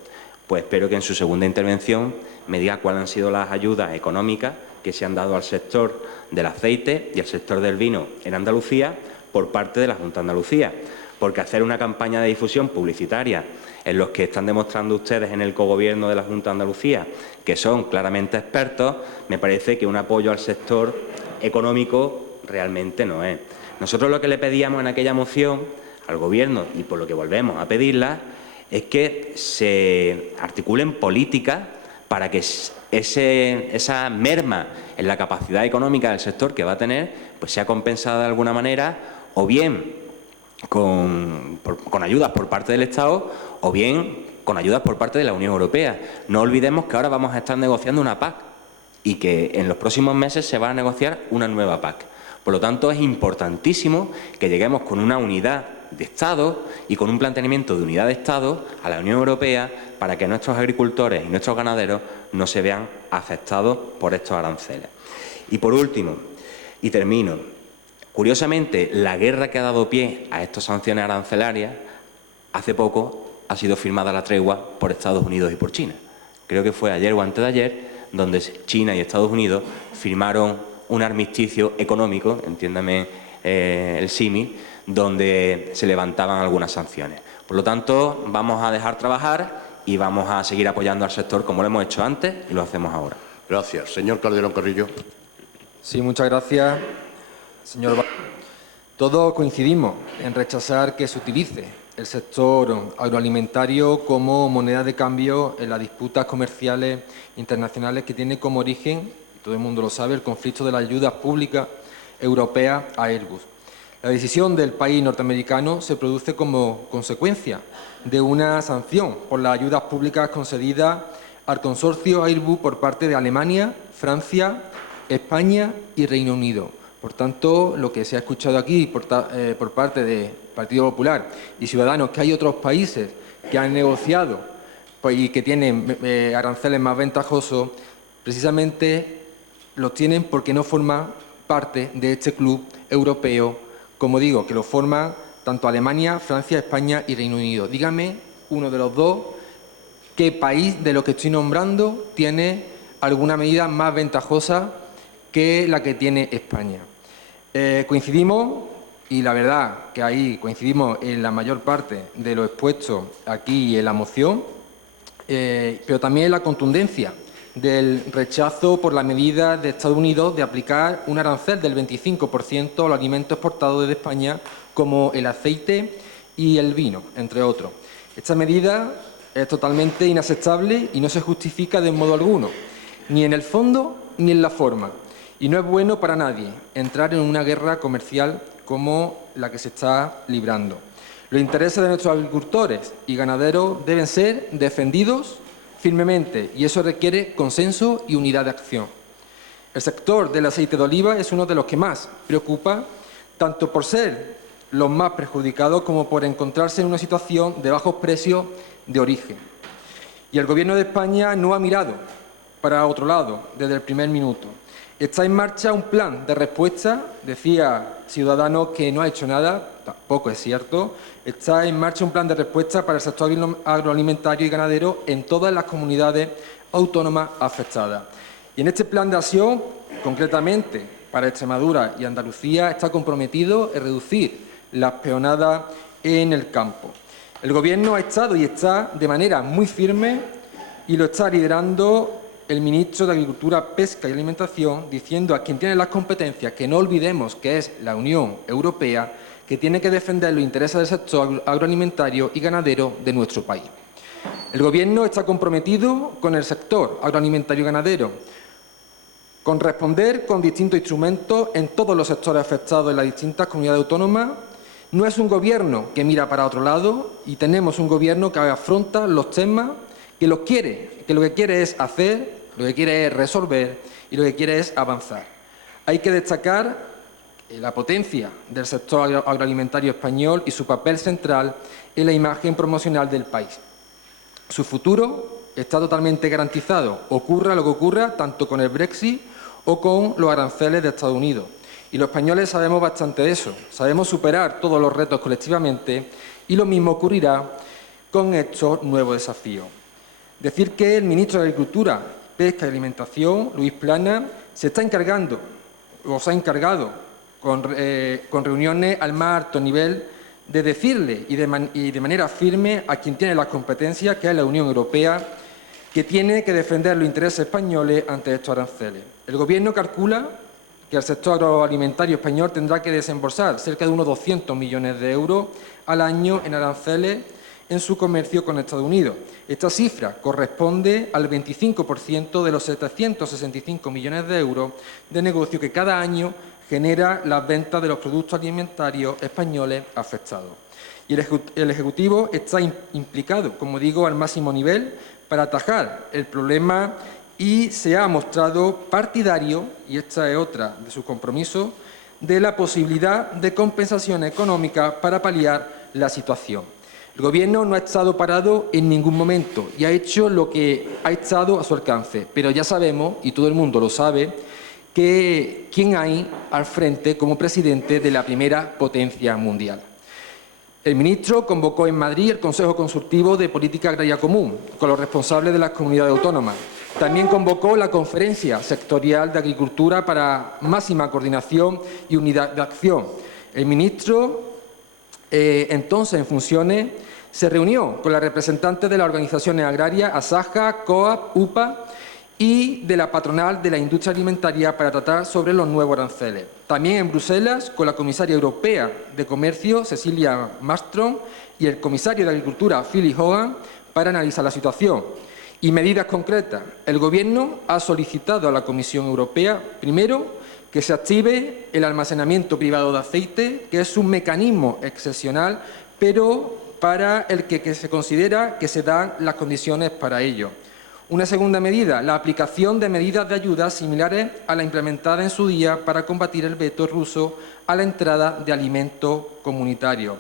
Pues espero que en su segunda intervención me diga cuáles han sido las ayudas económicas que se han dado al sector del aceite y al sector del vino en Andalucía por parte de la Junta de Andalucía. Porque hacer una campaña de difusión publicitaria en los que están demostrando ustedes en el cogobierno de la Junta de Andalucía que son claramente expertos, me parece que un apoyo al sector económico realmente no es. Nosotros lo que le pedíamos en aquella moción al Gobierno, y por lo que volvemos a pedirla, es que se articulen políticas para que esa merma en la capacidad económica del sector que va a tener pues sea compensada de alguna manera, o bien con ayudas por parte del Estado, o bien con ayudas por parte de la Unión Europea. No olvidemos que ahora vamos a estar negociando una PAC y que en los próximos meses se va a negociar una nueva PAC. Por lo tanto, es importantísimo que lleguemos con una unidad de Estado y con un planteamiento de unidad de Estado a la Unión Europea para que nuestros agricultores y nuestros ganaderos no se vean afectados por estos aranceles. Y por último, y termino, curiosamente, la guerra que ha dado pie a estas sanciones arancelarias, hace poco ha sido firmada la tregua por Estados Unidos y por China. Creo que fue ayer o antes de ayer, donde China y Estados Unidos firmaron un armisticio económico, entiéndame el símil, donde se levantaban algunas sanciones. Por lo tanto, vamos a dejar trabajar y vamos a seguir apoyando al sector como lo hemos hecho antes y lo hacemos ahora. Gracias. Señor Calderón Carrillo. Sí, muchas gracias, señor. Todos coincidimos en rechazar que se utilice el sector agroalimentario como moneda de cambio en las disputas comerciales internacionales que tiene como origen, todo el mundo lo sabe, el conflicto de las ayudas públicas europeas a Airbus. La decisión del país norteamericano se produce como consecuencia de una sanción por las ayudas públicas concedidas al consorcio Airbus por parte de Alemania, Francia, España y Reino Unido. Por tanto, lo que se ha escuchado aquí por parte del Partido Popular y Ciudadanos, que hay otros países que han negociado y que tienen aranceles más ventajosos, precisamente los tienen porque no forman parte de este club europeo, como digo, que lo forman tanto Alemania, Francia, España y Reino Unido. Dígame, uno de los dos, qué país de los que estoy nombrando tiene alguna medida más ventajosa que la que tiene España. Coincidimos, y la verdad que ahí coincidimos en la mayor parte de lo expuesto aquí en la moción, pero también la contundencia del rechazo por la medida de Estados Unidos de aplicar un arancel del 25% a los alimentos exportados desde España, como el aceite y el vino, entre otros. Esta medida es totalmente inaceptable y no se justifica de modo alguno, ni en el fondo ni en la forma. Y no es bueno para nadie entrar en una guerra comercial como la que se está librando. Los intereses de nuestros agricultores y ganaderos deben ser defendidos firmemente, y eso requiere consenso y unidad de acción. El sector del aceite de oliva es uno de los que más preocupa, tanto por ser los más perjudicados como por encontrarse en una situación de bajos precios de origen. Y el Gobierno de España no ha mirado para otro lado desde el primer minuto. Está en marcha un plan de respuesta, decía Ciudadanos que no ha hecho nada, tampoco es cierto. Está en marcha un plan de respuesta para el sector agroalimentario y ganadero en todas las comunidades autónomas afectadas. Y en este plan de acción, concretamente para Extremadura y Andalucía, está comprometido en reducir las peonadas en el campo. El Gobierno ha estado y está de manera muy firme y lo está liderando el ministro de Agricultura, Pesca y Alimentación, diciendo a quien tiene las competencias, que no olvidemos que es la Unión Europea, que tiene que defender los intereses del sector agroalimentario y ganadero de nuestro país. El Gobierno está comprometido con el sector agroalimentario y ganadero, con responder con distintos instrumentos en todos los sectores afectados en las distintas comunidades autónomas. No es un Gobierno que mira para otro lado, y tenemos un Gobierno que afronta los temas que lo que quiere es hacer, lo que quiere es resolver y lo que quiere es avanzar. Hay que destacar la potencia del sector agroalimentario español y su papel central en la imagen promocional del país. Su futuro está totalmente garantizado, ocurra lo que ocurra, tanto con el Brexit o con los aranceles de Estados Unidos. Y los españoles sabemos bastante de eso, sabemos superar todos los retos colectivamente, y lo mismo ocurrirá con estos nuevos desafíos. Decir que el ministro de Agricultura, Pesca y Alimentación, Luis Planas, se ha encargado con reuniones al más alto nivel de decirle y de manera firme a quien tiene las competencias, que es la Unión Europea, que tiene que defender los intereses españoles ante estos aranceles. El Gobierno calcula que el sector agroalimentario español tendrá que desembolsar cerca de unos 200 millones de euros al año en aranceles en su comercio con Estados Unidos. Esta cifra corresponde al 25% de los 765 millones de euros de negocio que cada año genera las ventas de los productos alimentarios españoles afectados. Y el Ejecutivo está implicado, como digo, al máximo nivel para atajar el problema y se ha mostrado partidario, y esta es otra de sus compromisos, de la posibilidad de compensación económica para paliar la situación. El Gobierno no ha estado parado en ningún momento y ha hecho lo que ha estado a su alcance, pero ya sabemos, y todo el mundo lo sabe, que quién hay al frente como presidente de la primera potencia mundial. El ministro convocó en Madrid el Consejo Consultivo de Política Agraria Común, con los responsables de las comunidades autónomas. También convocó la Conferencia Sectorial de Agricultura para máxima coordinación y unidad de acción. El ministro, entonces en funciones, se reunió con las representantes de las organizaciones agrarias, ASAJA, COAP, UPA y de la patronal de la industria alimentaria para tratar sobre los nuevos aranceles. También en Bruselas, con la comisaria europea de Comercio, Cecilia Malmström, y el comisario de Agricultura, Philip Hogan, para analizar la situación. Y medidas concretas. El Gobierno ha solicitado a la Comisión Europea, primero, que se active el almacenamiento privado de aceite, que es un mecanismo excepcional, pero para el que se considera que se dan las condiciones para ello. Una segunda medida, la aplicación de medidas de ayuda similares a la implementada en su día para combatir el veto ruso a la entrada de alimentos comunitarios.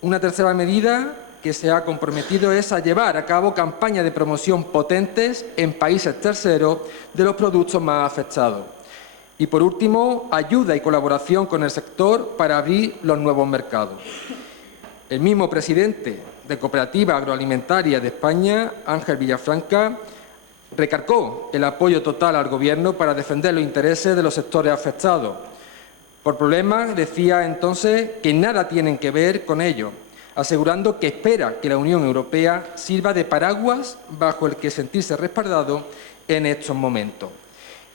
Una tercera medida que se ha comprometido es a llevar a cabo campañas de promoción potentes en países terceros de los productos más afectados. Y, por último, ayuda y colaboración con el sector para abrir los nuevos mercados. El mismo presidente de Cooperativa Agroalimentaria de España, Ángel Villafranca, recargó el apoyo total al Gobierno para defender los intereses de los sectores afectados. Por problemas, decía entonces que nada tienen que ver con ello, asegurando que espera que la Unión Europea sirva de paraguas bajo el que sentirse respaldado en estos momentos.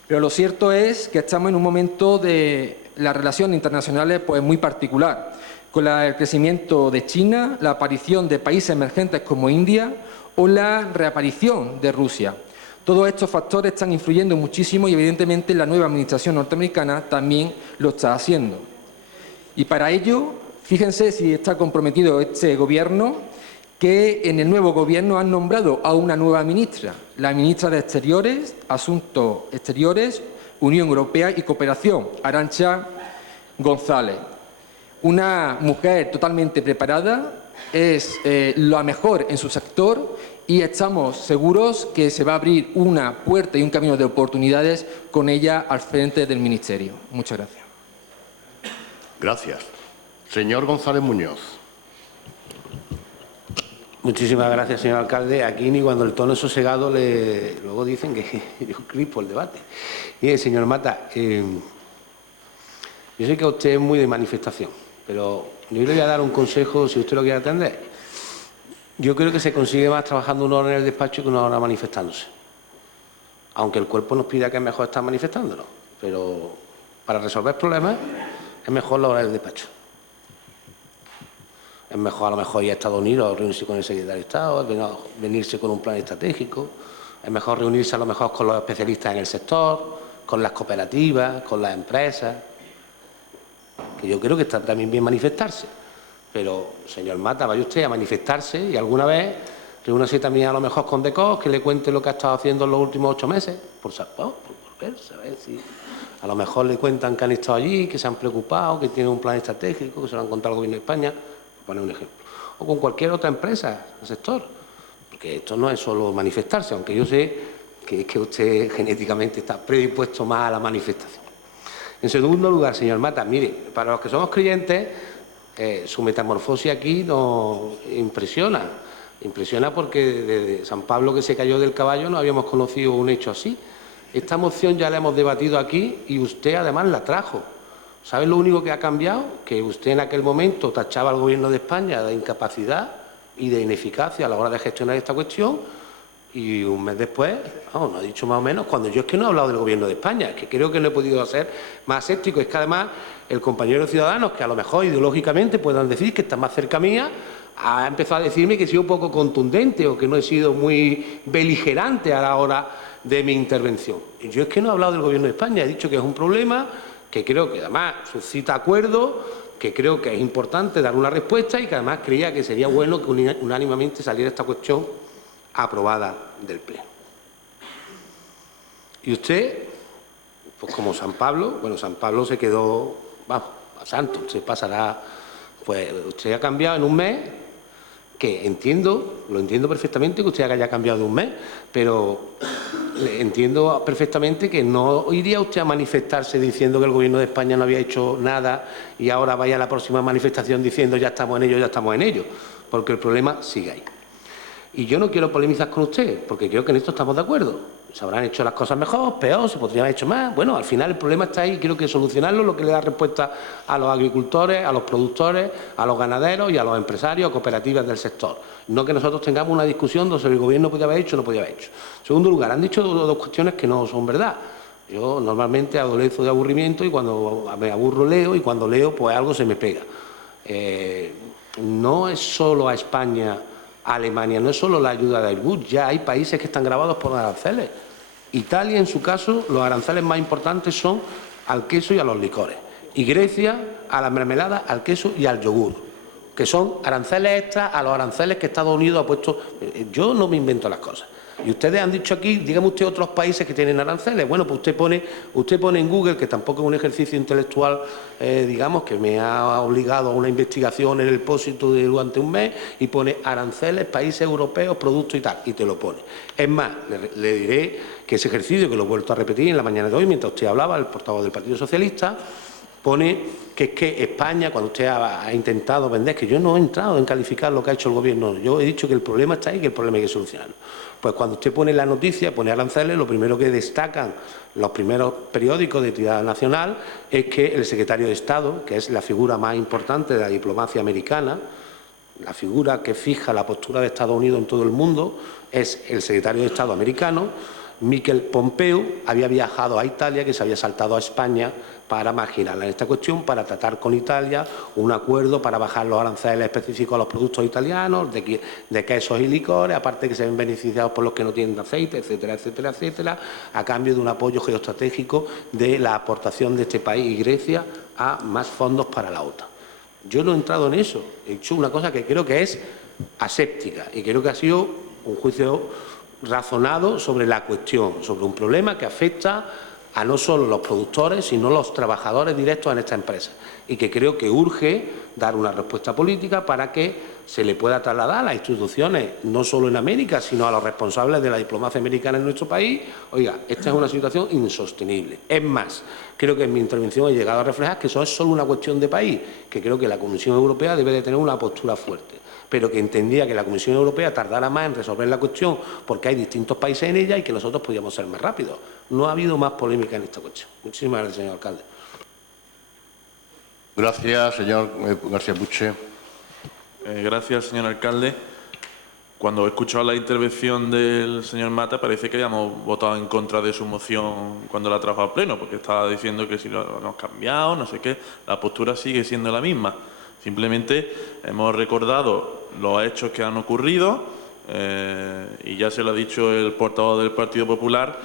Pero lo cierto es que estamos en un momento de las relaciones internacionales muy particular, con el crecimiento de China, la aparición de países emergentes como India o la reaparición de Rusia. Todos estos factores están influyendo muchísimo y, evidentemente, la nueva administración norteamericana también lo está haciendo. Y para ello, fíjense si está comprometido este Gobierno, que en el nuevo Gobierno han nombrado a una nueva ministra, la ministra de Exteriores, Asuntos Exteriores, Unión Europea y Cooperación, Arantxa González. Una mujer totalmente preparada, es la mejor en su sector y estamos seguros que se va a abrir una puerta y un camino de oportunidades con ella al frente del Ministerio. Muchas gracias. Gracias. Señor González Muñoz. Muchísimas gracias, señor alcalde. Aquí ni cuando el tono es sosegado luego dicen que yo crispo el debate. Mire, señor Mata, yo sé que usted es muy de manifestación, pero yo le voy a dar un consejo si usted lo quiere atender. Yo creo que se consigue más trabajando una hora en el despacho que una hora manifestándose. Aunque el cuerpo nos pida que es mejor estar manifestándonos, pero para resolver problemas es mejor la hora del despacho. Es mejor a lo mejor ir a Estados Unidos, reunirse con el secretario de Estado, venirse con un plan estratégico. Es mejor reunirse a lo mejor con los especialistas en el sector, con las cooperativas, con las empresas. Que yo creo que está también bien manifestarse. Pero, señor Mata, vaya usted a manifestarse y alguna vez reúnase también a lo mejor con DECOS, que le cuente lo que ha estado haciendo en los últimos 8 meses, por ver si a lo mejor le cuentan que han estado allí, que se han preocupado, que tienen un plan estratégico, que se lo han contado al Gobierno de España, por poner un ejemplo. O con cualquier otra empresa del sector, porque esto no es solo manifestarse, aunque yo sé que es que usted genéticamente está predispuesto más a la manifestación. En segundo lugar, señor Mata, mire, para los que somos creyentes, su metamorfosis aquí nos impresiona, Impresiona porque desde San Pablo que se cayó del caballo no habíamos conocido un hecho así. Esta moción ya la hemos debatido aquí y usted además la trajo. ¿Sabe lo único que ha cambiado? Que usted en aquel momento tachaba al Gobierno de España de incapacidad y de ineficacia a la hora de gestionar esta cuestión y un mes después, no ha dicho más o menos, cuando yo es que no he hablado del Gobierno de España, es que creo que no he podido ser más escéptico. Es que además el compañero de Ciudadanos, que a lo mejor ideológicamente puedan decir que está más cerca mía, ha empezado a decirme que he sido un poco contundente o que no he sido muy beligerante a la hora de mi intervención. Y yo es que no he hablado del Gobierno de España, he dicho que es un problema, que creo que además suscita acuerdo, que creo que es importante dar una respuesta y que además creía que sería bueno que unánimemente saliera esta cuestión aprobada del Pleno. Y usted, pues como San Pablo, bueno, San Pablo se quedó, vamos, a santo, usted pasará, pues usted ha cambiado en un mes, que entiendo, lo entiendo perfectamente que usted haya cambiado de un mes, pero entiendo perfectamente que no iría usted a manifestarse diciendo que el Gobierno de España no había hecho nada y ahora vaya a la próxima manifestación diciendo ya estamos en ello, porque el problema sigue ahí. Y yo no quiero polemizar con usted, porque creo que en esto estamos de acuerdo. Se habrán hecho las cosas mejor, peor, se podrían haber hecho más. Bueno, al final el problema está ahí y creo que solucionarlo, lo que le da respuesta a los agricultores, a los productores, a los ganaderos y a los empresarios, a cooperativas del sector. No que nosotros tengamos una discusión sobre el Gobierno podía haber hecho o no podía haber hecho. En segundo lugar, han dicho dos cuestiones que no son verdad. Yo normalmente adolezo de aburrimiento y cuando me aburro leo y cuando leo pues algo se me pega. No es solo a España, a Alemania, no es solo la ayuda de Airbus, ya hay países que están gravados por aranceles. Italia, en su caso, los aranceles más importantes son al queso y a los licores. Y Grecia, a la mermelada, al queso y al yogur, que son aranceles extras a los aranceles que Estados Unidos ha puesto. Yo no me invento las cosas. Y ustedes han dicho aquí, dígame usted otros países que tienen aranceles. Bueno, pues usted pone en Google, que tampoco es un ejercicio intelectual, digamos, que me ha obligado a una investigación en el pósito durante un mes, y pone aranceles, países europeos, productos y tal, y te lo pone. Es más, le diré que ese ejercicio, que lo he vuelto a repetir en la mañana de hoy, mientras usted hablaba, el portavoz del Partido Socialista, pone que es que España, cuando usted ha intentado vender, que yo no he entrado en calificar lo que ha hecho el Gobierno, yo he dicho que el problema está ahí y que el problema hay que solucionarlo. Pues cuando usted pone la noticia, pone aranceles, lo primero que destacan los primeros periódicos de tirada nacional es que el secretario de Estado, que es la figura más importante de la diplomacia americana, la figura que fija la postura de Estados Unidos en todo el mundo, es el secretario de Estado americano, Michael Pompeo, había viajado a Italia, que se había saltado a España para marginarla en esta cuestión, para tratar con Italia un acuerdo para bajar los aranceles específicos a los productos italianos, de quesos y licores, aparte que se ven beneficiados por los que no tienen aceite, etcétera, etcétera, etcétera, a cambio de un apoyo geoestratégico de la aportación de este país y Grecia a más fondos para la OTAN. Yo no he entrado en eso, he hecho una cosa que creo que es aséptica y creo que ha sido un juicio razonado sobre la cuestión, sobre un problema que afecta a no solo los productores, sino los trabajadores directos en esta empresa, y que creo que urge dar una respuesta política para que se le pueda trasladar a las instituciones, no solo en América, sino a los responsables de la diplomacia americana en nuestro país. Oiga, esta es una situación insostenible. Es más, creo que en mi intervención he llegado a reflejar que eso es solo una cuestión de país, que creo que la Comisión Europea debe de tener una postura fuerte, pero que entendía que la Comisión Europea tardara más en resolver la cuestión porque hay distintos países en ella y que nosotros podíamos ser más rápidos. No ha habido más polémica en esta cuestión. Muchísimas gracias, señor alcalde. Gracias, señor García Puche. Gracias, señor alcalde. Cuando he escuchado la intervención del señor Mata, parece que habíamos votado en contra de su moción cuando la trajo al Pleno, porque estaba diciendo que si lo hemos cambiado, no sé qué. La postura sigue siendo la misma. Simplemente hemos recordado los hechos que han ocurrido y ya se lo ha dicho el portavoz del Partido Popular.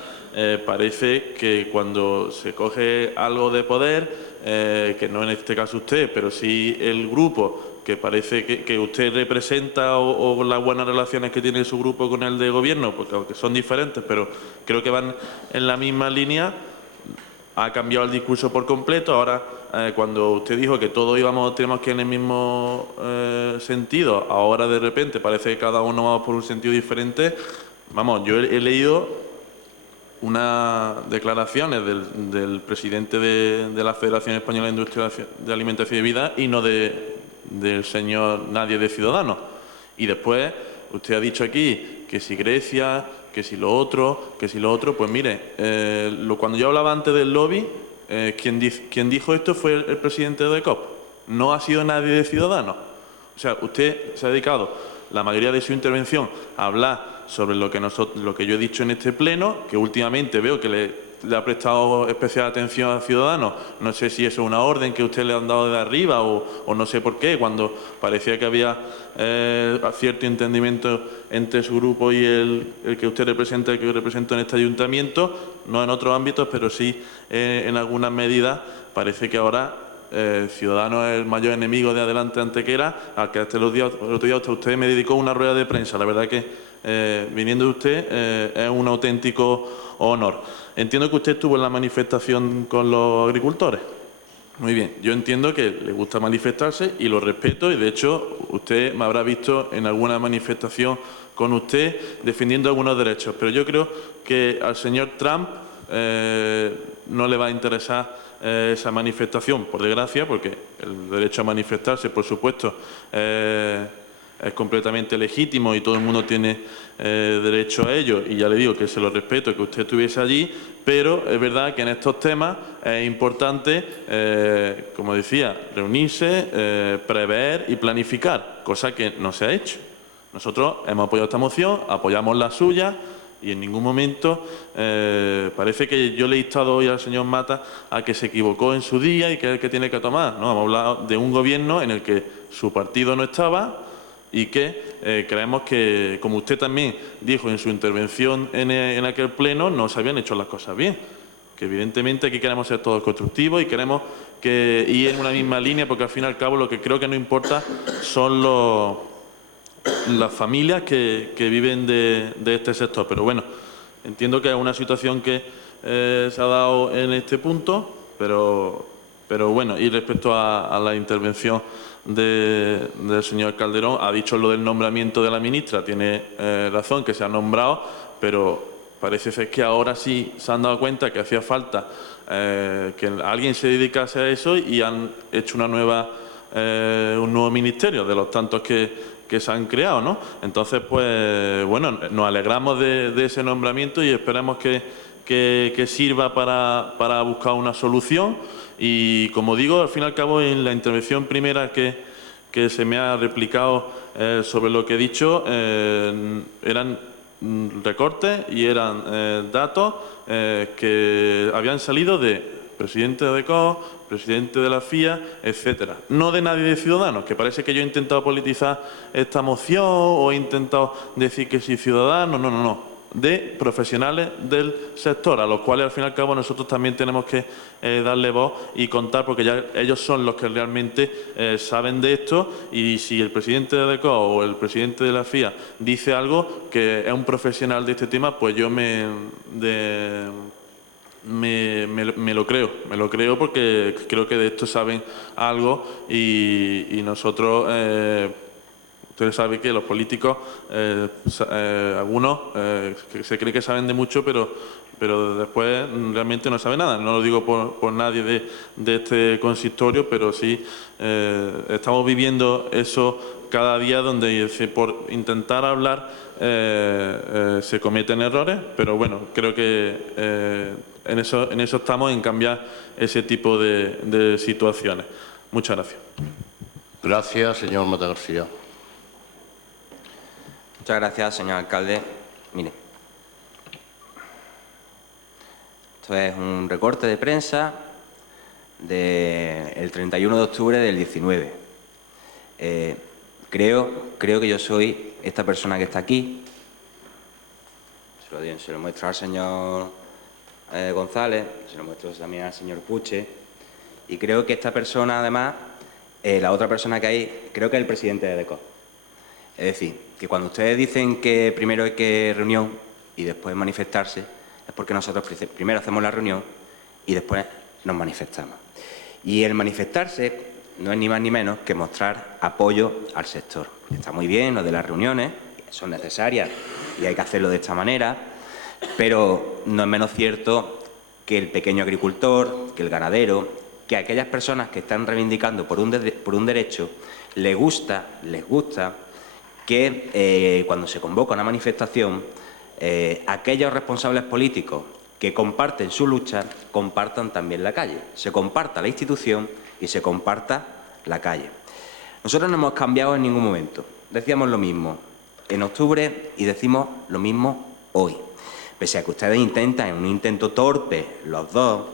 Parece que cuando se coge algo de poder, que no en este caso usted, pero sí el grupo, que parece que usted representa o las buenas relaciones que tiene su grupo con el de gobierno, porque aunque son diferentes, pero creo que van en la misma línea, ha cambiado el discurso por completo. Ahora, cuando usted dijo que todos tenemos que ir en el mismo sentido, ahora de repente parece que cada uno va por un sentido diferente. Vamos, yo he leído unas declaraciones del presidente de la Federación Española de Industria de Alimentación y Bebida y no del señor nadie de Ciudadanos. Y después usted ha dicho aquí que si Grecia, que si lo otro, pues mire, cuando yo hablaba antes del lobby, quien dijo esto fue el presidente de COP, no ha sido nadie de Ciudadanos. O sea, usted se ha dedicado la mayoría de su intervención a hablar sobre lo que yo he dicho en este pleno, que últimamente veo que le ha prestado especial atención a Ciudadanos. No sé si eso es una orden que usted le han dado de arriba o no sé por qué, cuando parecía que había cierto entendimiento entre su grupo y el que usted representa, el que yo represento en este ayuntamiento, no en otros ámbitos, pero sí en algunas medidas. Parece que ahora Ciudadanos es el mayor enemigo de Adelante Antequera, al que el otro día usted me dedicó una rueda de prensa. La verdad que viniendo de usted es un auténtico honor. Entiendo que usted estuvo en la manifestación con los agricultores. Muy bien, yo entiendo que le gusta manifestarse y lo respeto, y de hecho usted me habrá visto en alguna manifestación con usted defendiendo algunos derechos, pero yo creo que al señor Trump no le va a interesar esa manifestación, por desgracia, porque el derecho a manifestarse, por supuesto, es completamente legítimo y todo el mundo tiene derecho a ello, y ya le digo que se lo respeto que usted estuviese allí, pero es verdad que en estos temas es importante, como decía, reunirse, prever y planificar, cosa que no se ha hecho. Nosotros hemos apoyado esta moción, apoyamos la suya, y en ningún momento parece que yo le he instado hoy al señor Mata a que se equivocó en su día y que es el que tiene que tomar. No, hemos hablado de un gobierno en el que su partido no estaba y que creemos que, como usted también dijo en su intervención en aquel pleno, no se habían hecho las cosas bien. Que evidentemente aquí queremos ser todos constructivos y queremos ir en una misma línea, porque al fin y al cabo lo que creo que no importa son las familias que viven de este sector. Pero bueno, entiendo que es una situación que se ha dado en este punto, pero bueno, y respecto a la intervención del señor Calderón, ha dicho lo del nombramiento de la ministra, tiene razón que se ha nombrado, pero parece ser que ahora sí se han dado cuenta que hacía falta que alguien se dedicase a eso y han hecho un nuevo ministerio de los tantos que se han creado, ¿no? Entonces, pues, bueno, nos alegramos de ese nombramiento y esperamos que sirva para buscar una solución. Y, como digo, al fin y al cabo, en la intervención primera que se me ha replicado sobre lo que he dicho, eran recortes y eran datos que habían salido de presidente de COO, presidente de la FIA, etcétera. No de nadie de Ciudadanos, que parece que yo he intentado politizar esta moción o he intentado decir que sí Ciudadanos. No. De profesionales del sector, a los cuales al fin y al cabo nosotros también tenemos que darle voz y contar, porque ya ellos son los que realmente saben de esto, y si el presidente de DECO o el presidente de la FIA dice algo que es un profesional de este tema, pues yo me lo creo porque creo que de esto saben algo y nosotros, ustedes saben que los políticos, algunos se creen que saben de mucho, pero después realmente no saben nada. No lo digo por nadie de este consistorio, pero sí estamos viviendo eso cada día, donde por intentar hablar se cometen errores, pero bueno, creo que en eso estamos, en cambiar ese tipo de situaciones. Muchas gracias. Gracias, señor Mata García. Muchas gracias, señor alcalde. Mire, esto es un recorte de prensa del 31 de octubre del 19. Creo que yo soy esta persona que está aquí. Se lo muestro al señor González, se lo muestro también al señor Puche, y creo que esta persona, además, la otra persona que hay, creo que es el presidente de DECO. Es decir, que cuando ustedes dicen que primero hay que reunión y después manifestarse, es porque nosotros primero hacemos la reunión y después nos manifestamos. Y el manifestarse no es ni más ni menos que mostrar apoyo al sector. Está muy bien lo de las reuniones, son necesarias y hay que hacerlo de esta manera, pero no es menos cierto que el pequeño agricultor, que el ganadero, que aquellas personas que están reivindicando por un derecho, les gusta que cuando se convoca una manifestación, aquellos responsables políticos que comparten su lucha, compartan también la calle. Se comparta la institución y se comparta la calle. Nosotros no hemos cambiado en ningún momento. Decíamos lo mismo en octubre y decimos lo mismo hoy. Pese a que ustedes intentan, en un intento torpe, los dos,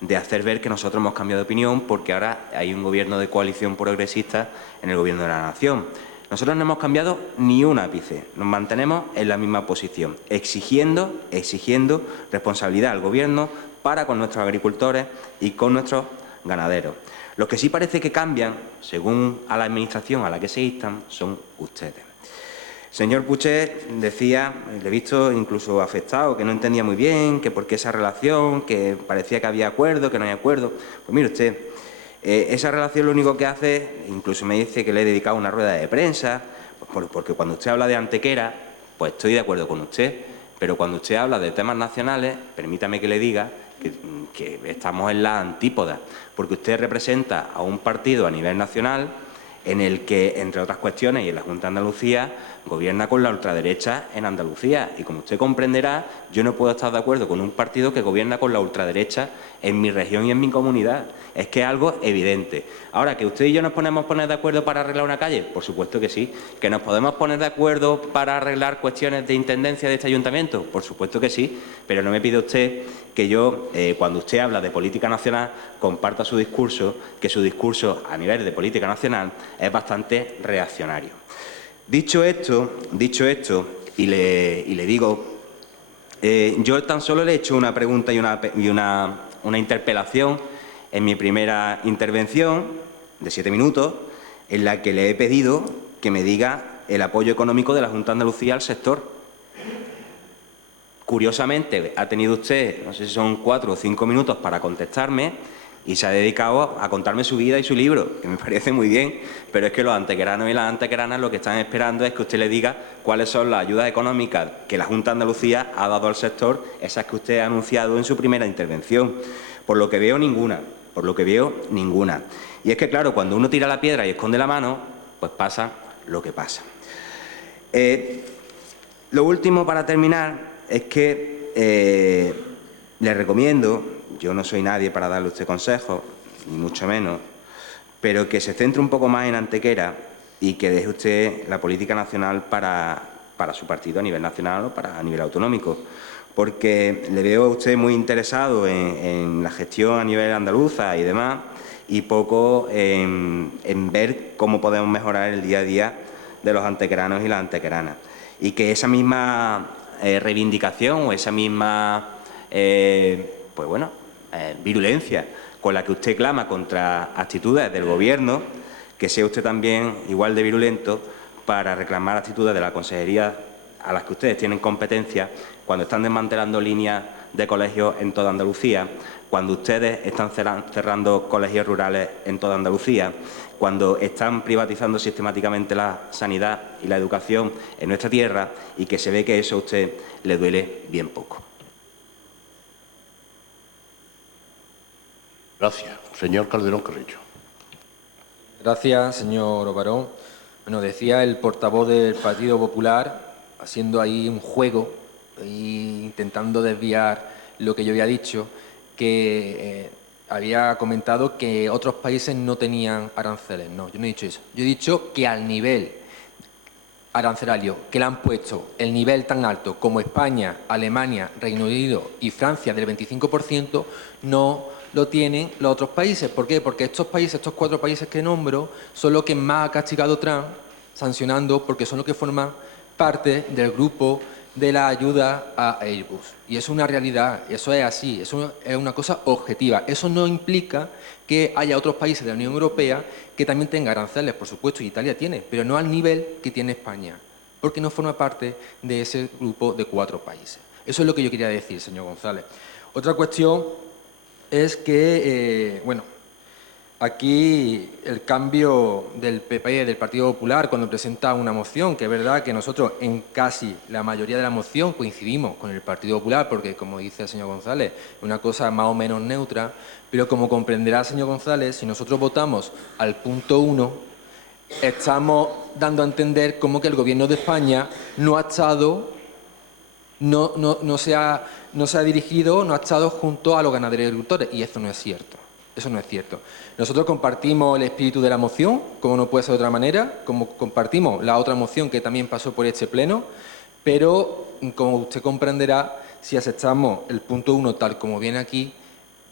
de hacer ver que nosotros hemos cambiado de opinión porque ahora hay un gobierno de coalición progresista en el Gobierno de la Nación. Nosotros no hemos cambiado ni un ápice, nos mantenemos en la misma posición, exigiendo responsabilidad al Gobierno para con nuestros agricultores y con nuestros ganaderos. Los que sí parece que cambian, según a la Administración a la que se instan, son ustedes. Señor Puig decía, le he visto incluso afectado, que no entendía muy bien, que por qué esa relación, que parecía que había acuerdo, que no hay acuerdo. Pues mire usted, esa relación lo único que hace, incluso me dice que le he dedicado una rueda de prensa, pues porque cuando usted habla de Antequera, pues estoy de acuerdo con usted, pero cuando usted habla de temas nacionales, permítame que le diga que estamos en la antípoda, porque usted representa a un partido a nivel nacional en el que, entre otras cuestiones, y en la Junta de Andalucía, gobierna con la ultraderecha en Andalucía. Y como usted comprenderá, yo no puedo estar de acuerdo con un partido que gobierna con la ultraderecha en mi región y en mi comunidad. Es que es algo evidente. Ahora, ¿que usted y yo nos podemos poner de acuerdo para arreglar una calle? Por supuesto que sí. ¿Que nos podemos poner de acuerdo para arreglar cuestiones de intendencia de este ayuntamiento? Por supuesto que sí. Pero no me pide usted que yo, cuando usted habla de política nacional, comparta su discurso, que su discurso a nivel de política nacional es bastante reaccionario. Dicho esto, y le digo, yo tan solo le he hecho una pregunta y una interpelación en mi primera intervención de 7 minutos, en la que le he pedido que me diga el apoyo económico de la Junta de Andalucía al sector. Curiosamente, ha tenido usted, no sé si son 4 o 5 minutos para contestarme, y se ha dedicado a contarme su vida y su libro, que me parece muy bien, pero es que los antequeranos y las antequeranas lo que están esperando es que usted le diga cuáles son las ayudas económicas que la Junta de Andalucía ha dado al sector, esas que usted ha anunciado en su primera intervención. Por lo que veo, ninguna. Y es que, claro, cuando uno tira la piedra y esconde la mano, pues pasa lo que pasa. Lo último, para terminar, es que le recomiendo, yo no soy nadie para darle a usted consejos, ni mucho menos, pero que se centre un poco más en Antequera y que deje usted la política nacional para su partido a nivel nacional o a nivel autonómico, porque le veo a usted muy interesado en la gestión a nivel andaluza y demás, y poco en ver cómo podemos mejorar el día a día de los antequeranos y las antequeranas. Y que esa misma reivindicación o esa misma virulencia con la que usted clama contra actitudes del Gobierno, que sea usted también igual de virulento para reclamar actitudes de la Consejería a las que ustedes tienen competencia cuando están desmantelando líneas de colegios en toda Andalucía, cuando ustedes están cerrando colegios rurales en toda Andalucía, cuando están privatizando sistemáticamente la sanidad y la educación en nuestra tierra, y que se ve que eso a usted le duele bien poco. Gracias. Señor Calderón Carrillo. Gracias, señor Obarón. Bueno, decía el portavoz del Partido Popular, haciendo ahí un juego, intentando desviar lo que yo había dicho, que había comentado que otros países no tenían aranceles. No, yo no he dicho eso. Yo he dicho que al nivel arancelario que le han puesto, el nivel tan alto como España, Alemania, Reino Unido y Francia del 25%, no lo tienen los otros países. ¿Por qué? Porque estos 4 países que nombro, son los que más ha castigado Trump, sancionando, porque son los que forman parte del grupo de la ayuda a Airbus. Y eso es una realidad, eso es así, eso es una cosa objetiva. Eso no implica que haya otros países de la Unión Europea que también tengan aranceles, por supuesto, y Italia tiene, pero no al nivel que tiene España, porque no forma parte de ese grupo de 4 países. Eso es lo que yo quería decir, señor González. Otra cuestión es que, aquí el cambio del PP, del Partido Popular, cuando presenta una moción, que es verdad que nosotros en casi la mayoría de la moción coincidimos con el Partido Popular, porque, como dice el señor González, es una cosa más o menos neutra, pero como comprenderá, señor González, si nosotros votamos al punto 1, estamos dando a entender como que el Gobierno de España no ha estado, no se ha dirigido, no ha estado junto a los ganaderos y agricultores, y eso no es cierto. Eso no es cierto. Nosotros compartimos el espíritu de la moción, como no puede ser de otra manera, como compartimos la otra moción que también pasó por este pleno, pero, como usted comprenderá, si aceptamos el punto 1 tal como viene aquí,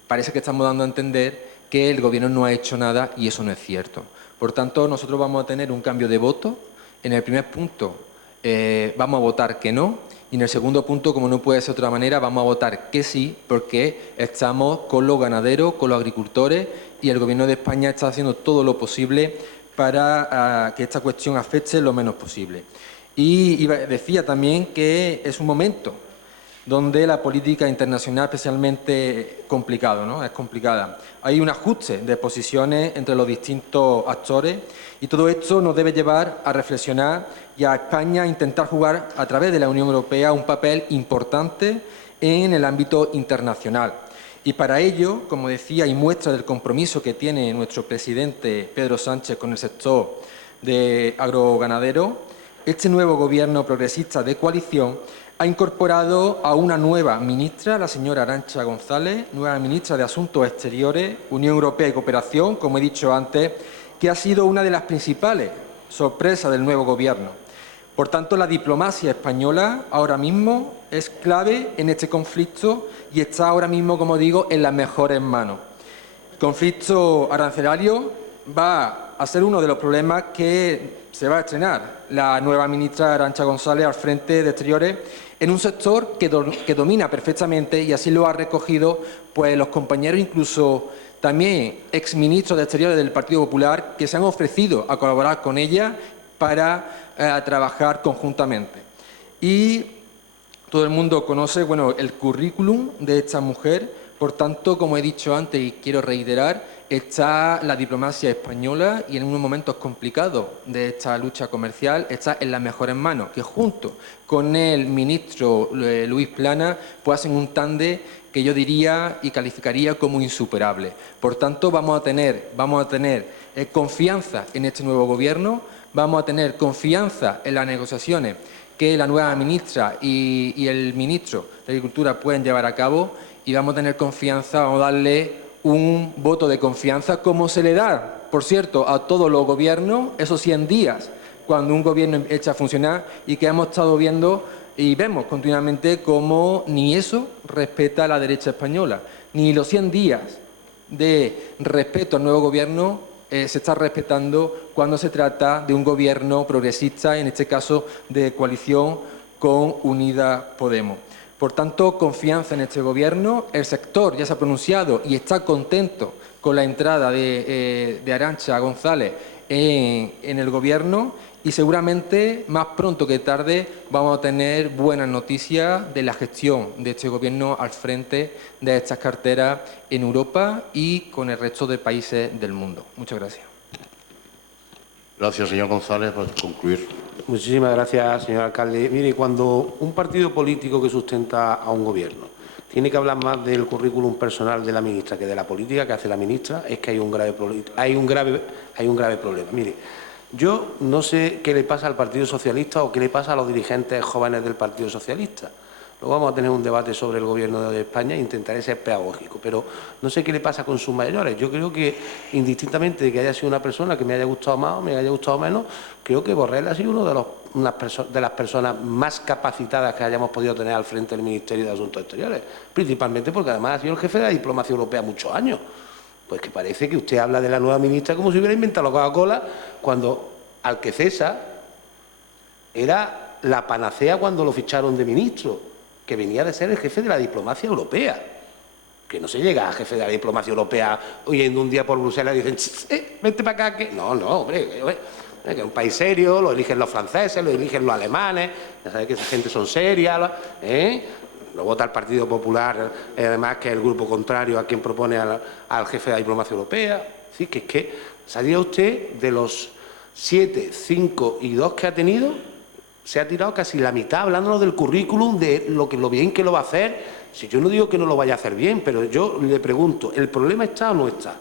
parece que estamos dando a entender que el Gobierno no ha hecho nada y eso no es cierto. Por tanto, nosotros vamos a tener un cambio de voto. En el primer punto vamos a votar que no, y en el segundo punto, como no puede ser de otra manera, vamos a votar que sí, porque estamos con los ganaderos, con los agricultores, y el Gobierno de España está haciendo todo lo posible para que esta cuestión afecte lo menos posible. Y decía también que es un momento donde la política internacional es especialmente complicado, ¿no? Es complicada. Hay un ajuste de posiciones entre los distintos actores y todo esto nos debe llevar a reflexionar y a España a intentar jugar a través de la Unión Europea un papel importante en el ámbito internacional. Y para ello, como decía, y muestra del compromiso que tiene nuestro presidente Pedro Sánchez con el sector de agroganadero, este nuevo Gobierno progresista de coalición ha incorporado a una nueva ministra, la señora Arantxa González, nueva ministra de Asuntos Exteriores, Unión Europea y Cooperación, como he dicho antes, que ha sido una de las principales sorpresas del nuevo Gobierno. Por tanto, la diplomacia española ahora mismo es clave en este conflicto y está ahora mismo, como digo, en las mejores manos. El conflicto arancelario va a ser uno de los problemas que se va a estrenar la nueva ministra Arantxa González al frente de Exteriores en un sector que domina perfectamente, y así lo ha recogido pues los compañeros, incluso también exministros de Exteriores del Partido Popular, que se han ofrecido a colaborar con ella para trabajar conjuntamente. Y todo el mundo conoce el currículum de esta mujer. Por tanto, como he dicho antes y quiero reiterar, está la diplomacia española y en unos momentos complicados de esta lucha comercial está en las mejores manos, que junto con el ministro Luis Planas pues hacen un tándem que yo diría y calificaría como insuperable. Por tanto, vamos a tener confianza en este nuevo Gobierno, vamos a tener confianza en las negociaciones que la nueva ministra y el ministro de Agricultura pueden llevar a cabo, y vamos a tener confianza, vamos a darle un voto de confianza, como se le da, por cierto, a todos los gobiernos, esos 100 días, cuando un gobierno echa a funcionar, y que hemos estado viendo y vemos continuamente cómo ni eso respeta a la derecha española, ni los 100 días de respeto al nuevo gobierno se está respetando cuando se trata de un gobierno progresista, en este caso de coalición con Unidas Podemos. Por tanto, confianza en este Gobierno. El sector ya se ha pronunciado y está contento con la entrada de Arantxa González en el Gobierno, y seguramente más pronto que tarde vamos a tener buenas noticias de la gestión de este Gobierno al frente de estas carteras en Europa y con el resto de países del mundo. Muchas gracias. Gracias, señor González, por concluir. Muchísimas gracias, señor alcalde. Mire, cuando un partido político que sustenta a un gobierno tiene que hablar más del currículum personal de la ministra que de la política que hace la ministra, es que hay un grave problema. Mire, yo no sé qué le pasa al Partido Socialista o qué le pasa a los dirigentes jóvenes del Partido Socialista. Luego vamos a tener un debate sobre el Gobierno de España e intentaré ser pedagógico, pero no sé qué le pasa con sus mayores. Yo creo que, indistintamente de que haya sido una persona que me haya gustado más o me haya gustado menos, creo que Borrell ha sido una de las personas más capacitadas que hayamos podido tener al frente del Ministerio de Asuntos Exteriores, principalmente porque además ha sido el jefe de la diplomacia europea muchos años. Pues que parece que usted habla de la nueva ministra como si hubiera inventado la Coca-Cola, cuando al que cesa era la panacea cuando lo ficharon de ministro, que venía de ser el jefe de la diplomacia europea. Que no se llega a jefe de la diplomacia europea yendo un día por Bruselas y dicen, vente para acá, que... No, hombre, que es un país serio, lo eligen los franceses, lo eligen los alemanes, ya sabéis que esa gente son serias, lo vota el Partido Popular, además que es el grupo contrario a quien propone al jefe de la diplomacia europea. Así que es que salía usted de los 7, 5 y 2 que ha tenido, se ha tirado casi la mitad hablándonos del currículum, de lo bien que lo va a hacer. Si yo no digo que no lo vaya a hacer bien, pero yo le pregunto, ¿el problema está o no está?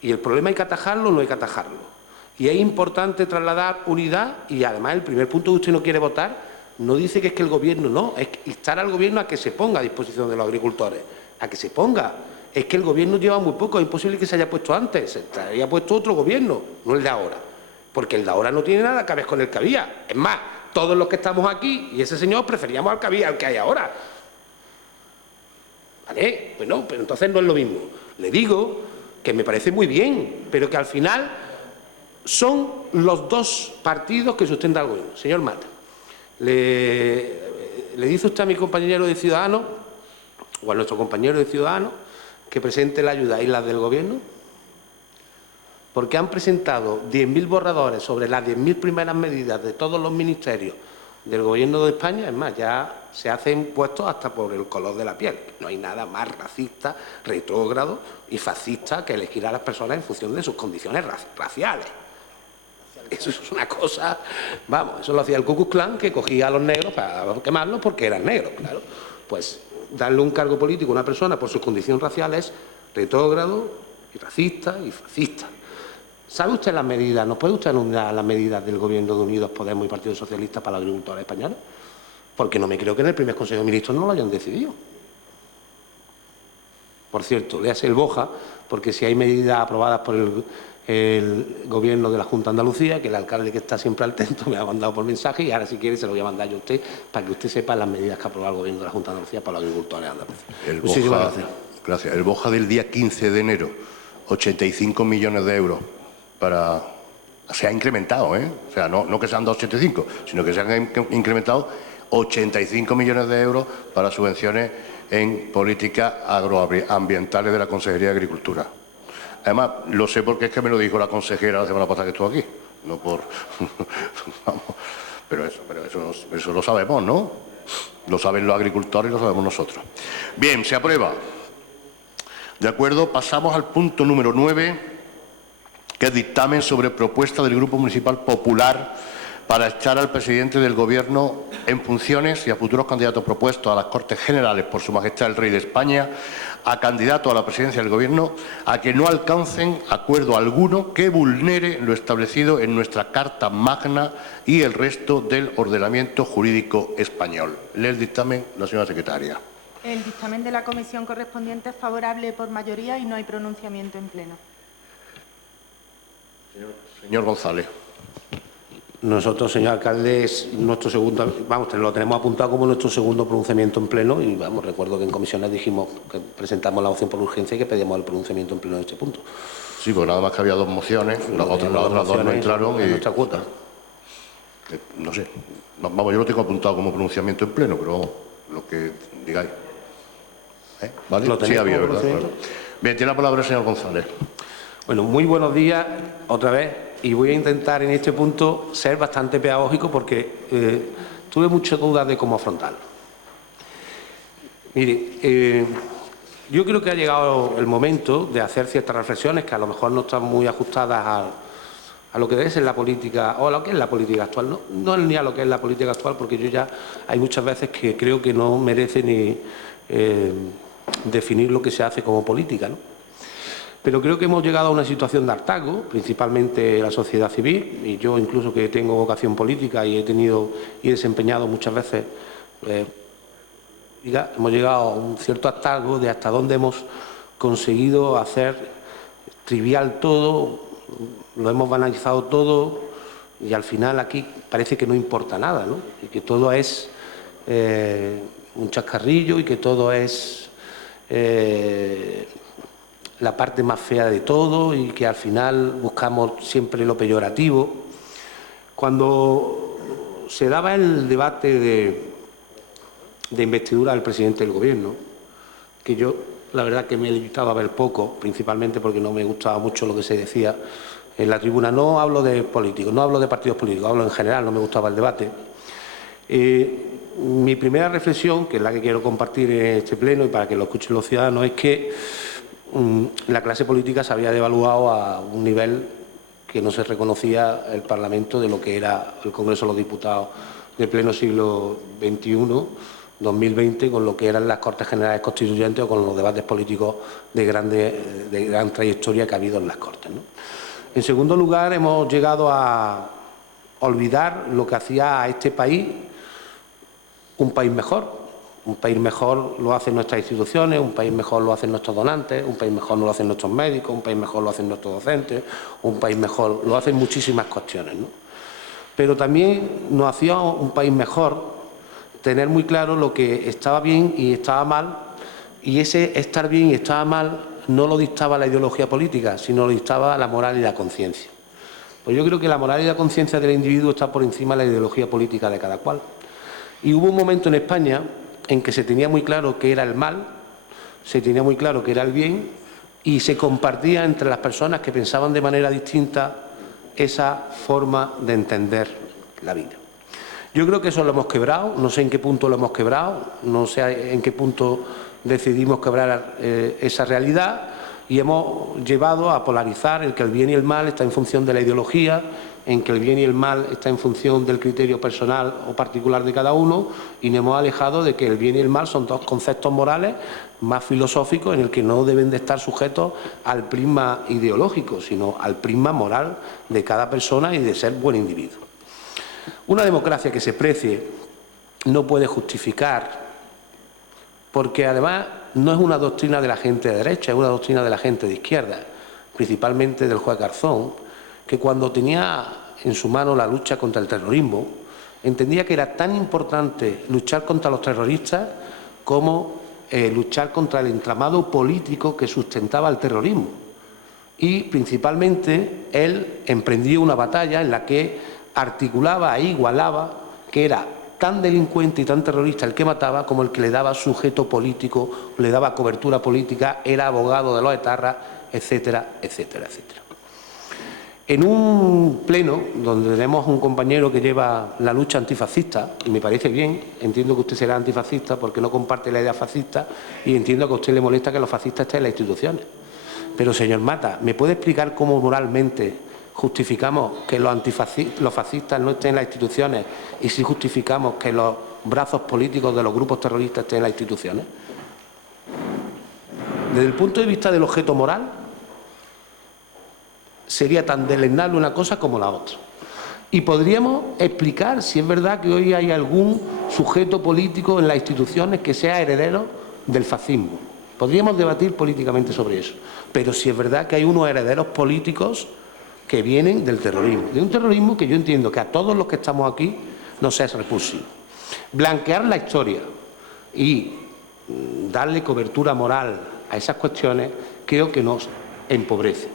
Y el problema hay que atajarlo o no hay que atajarlo. Y es importante trasladar unidad y, además, el primer punto que usted no quiere votar no dice que es que el Gobierno no, es instar al Gobierno a que se ponga a disposición de los agricultores, a que se ponga. Es que el Gobierno lleva muy poco, es imposible que se haya puesto antes, se haya puesto otro Gobierno, no el de ahora, porque el de ahora no tiene nada que ver con el que había. Es más, todos los que estamos aquí y ese señor preferíamos al que había, al que hay ahora. ¿Vale? Bueno, pero entonces no es lo mismo. Le digo que me parece muy bien, pero que al final son los dos partidos que sustentan al Gobierno. Señor Mata, ¿le dice usted a mi compañero de Ciudadanos, o a nuestro compañero de Ciudadanos, que presente la ayuda y las del Gobierno? Porque han presentado 10.000 borradores sobre las 10.000 primeras medidas de todos los ministerios del Gobierno de España. Es más, ya se hacen puestos hasta por el color de la piel. No hay nada más racista, retrógrado y fascista que elegir a las personas en función de sus condiciones raciales. Eso es una cosa, vamos, eso lo hacía el Ku Klux Klan, que cogía a los negros para quemarlos porque eran negros, claro. Pues darle un cargo político a una persona por su condición racial es retrógrado y racista y fascista. ¿Sabe usted las medidas? ¿Nos puede usted anunciar las medidas del Gobierno de Unidos Podemos y Partido Socialista para los agricultores españoles? Porque no me creo que en el primer Consejo de Ministros no lo hayan decidido. Por cierto, léase el BOJA, porque si hay medidas aprobadas por el Gobierno de la Junta de Andalucía, que el alcalde, que está siempre atento, me ha mandado por mensaje, y ahora, si quiere, se lo voy a mandar yo a usted para que usted sepa las medidas que ha aprobado el Gobierno de la Junta de Andalucía para los agricultores andaluces. Muchísimas gracias. Gracias. El BOJA del día 15 de enero, 85 millones de euros para... Se ha incrementado, ¿eh? O sea, no que sean 285, sino que se han incrementado 85 millones de euros para subvenciones en políticas agroambientales de la Consejería de Agricultura. Además, lo sé porque es que me lo dijo la consejera la semana pasada que estuvo aquí. No por... Vamos, pero eso lo sabemos, ¿no? Lo saben los agricultores y lo sabemos nosotros. Bien, se aprueba. De acuerdo, pasamos al punto número 9, que es dictamen sobre propuesta del Grupo Municipal Popular para echar al presidente del Gobierno en funciones y a futuros candidatos propuestos a las Cortes Generales por Su Majestad el Rey de España, a candidatos a la presidencia del Gobierno, a que no alcancen acuerdo alguno que vulnere lo establecido en nuestra Carta Magna y el resto del ordenamiento jurídico español. Lee el dictamen la señora secretaria. El dictamen de la comisión correspondiente es favorable por mayoría y no hay pronunciamiento en pleno. Señor González. Nosotros, señor alcalde, es nuestro segundo, vamos, lo tenemos apuntado como nuestro segundo pronunciamiento en pleno y, vamos, recuerdo que en comisiones dijimos que presentamos la moción por urgencia y que pedíamos el pronunciamiento en pleno de este punto. Sí, pues nada más que había dos mociones, las otras dos no entraron y... nuestra cuota. No sé, vamos, yo lo tengo apuntado como pronunciamiento en pleno, pero lo que digáis. ¿Vale? Sí, había, ¿verdad? Claro. Bien, tiene la palabra el señor González. Bueno, muy buenos días otra vez. Y voy a intentar en este punto ser bastante pedagógico porque tuve muchas dudas de cómo afrontarlo. Mire, yo creo que ha llegado el momento de hacer ciertas reflexiones que a lo mejor no están muy ajustadas a lo que es la política o a lo que es la política actual. No ni a lo que es la política actual, porque yo ya hay muchas veces que creo que no merece ni definir lo que se hace como política, ¿no? Pero creo que hemos llegado a una situación de hartazgo, principalmente la sociedad civil, y yo incluso que tengo vocación política y he desempeñado muchas veces, hemos llegado a un cierto hartazgo de hasta dónde hemos conseguido hacer trivial todo, lo hemos banalizado todo y al final aquí parece que no importa nada, ¿no? Y que todo es un chascarrillo y que todo es... la parte más fea de todo y que al final buscamos siempre lo peyorativo. Cuando se daba el debate de investidura del presidente del Gobierno, que yo la verdad que me he limitado a ver poco, principalmente porque no me gustaba mucho lo que se decía en la tribuna, no hablo de políticos, no hablo de partidos políticos, hablo en general, no me gustaba el debate. Mi primera reflexión, que es la que quiero compartir en este pleno y para que lo escuchen los ciudadanos, es que la clase política se había devaluado a un nivel que no se reconocía el Parlamento de lo que era el Congreso de los Diputados de pleno siglo XXI, 2020, con lo que eran las Cortes Generales Constituyentes o con los debates políticos de gran trayectoria que ha habido en las Cortes, ¿no? En segundo lugar, hemos llegado a olvidar lo que hacía a este país un país mejor. Un país mejor lo hacen nuestras instituciones, un país mejor lo hacen nuestros donantes, un país mejor lo hacen nuestros médicos, un país mejor lo hacen nuestros docentes, un país mejor lo hacen muchísimas cuestiones, ¿no? Pero también nos hacía un país mejor tener muy claro lo que estaba bien y estaba mal, y ese estar bien y estaba mal no lo dictaba la ideología política, sino lo dictaba la moral y la conciencia. Pues yo creo que la moral y la conciencia del individuo está por encima de la ideología política de cada cual. Y hubo un momento en España en que se tenía muy claro qué era el mal, se tenía muy claro qué era el bien, y se compartía entre las personas que pensaban de manera distinta esa forma de entender la vida. Yo creo que eso lo hemos quebrado, no sé en qué punto lo hemos quebrado, no sé en qué punto decidimos quebrar esa realidad, y hemos llevado a polarizar el que el bien y el mal está en función de la ideología, en que el bien y el mal está en función del criterio personal o particular de cada uno, y nos hemos alejado de que el bien y el mal son dos conceptos morales más filosóficos en el que no deben de estar sujetos al prisma ideológico, sino al prisma moral de cada persona y de ser buen individuo. Una democracia que se precie no puede justificar, porque además no es una doctrina de la gente de derecha, es una doctrina de la gente de izquierda, principalmente del juez Garzón, que cuando tenía en su mano la lucha contra el terrorismo, entendía que era tan importante luchar contra los terroristas como luchar contra el entramado político que sustentaba el terrorismo. Y principalmente él emprendió una batalla en la que articulaba e igualaba que era tan delincuente y tan terrorista el que mataba como el que le daba sujeto político, le daba cobertura política, era abogado de los etarras, etcétera, etcétera, etcétera. En un pleno donde tenemos un compañero que lleva la lucha antifascista, y me parece bien, entiendo que usted será antifascista porque no comparte la idea fascista, y entiendo que a usted le molesta que los fascistas estén en las instituciones. Pero, señor Mata, ¿me puede explicar cómo moralmente justificamos que los fascistas no estén en las instituciones y si justificamos que los brazos políticos de los grupos terroristas estén en las instituciones? Desde el punto de vista del objeto moral, sería tan deleznable una cosa como la otra. Y podríamos explicar si es verdad que hoy hay algún sujeto político en las instituciones que sea heredero del fascismo. Podríamos debatir políticamente sobre eso. Pero si es verdad que hay unos herederos políticos que vienen del terrorismo. De un terrorismo que yo entiendo que a todos los que estamos aquí nos es repulsivo. Blanquear la historia y darle cobertura moral a esas cuestiones creo que nos empobrece.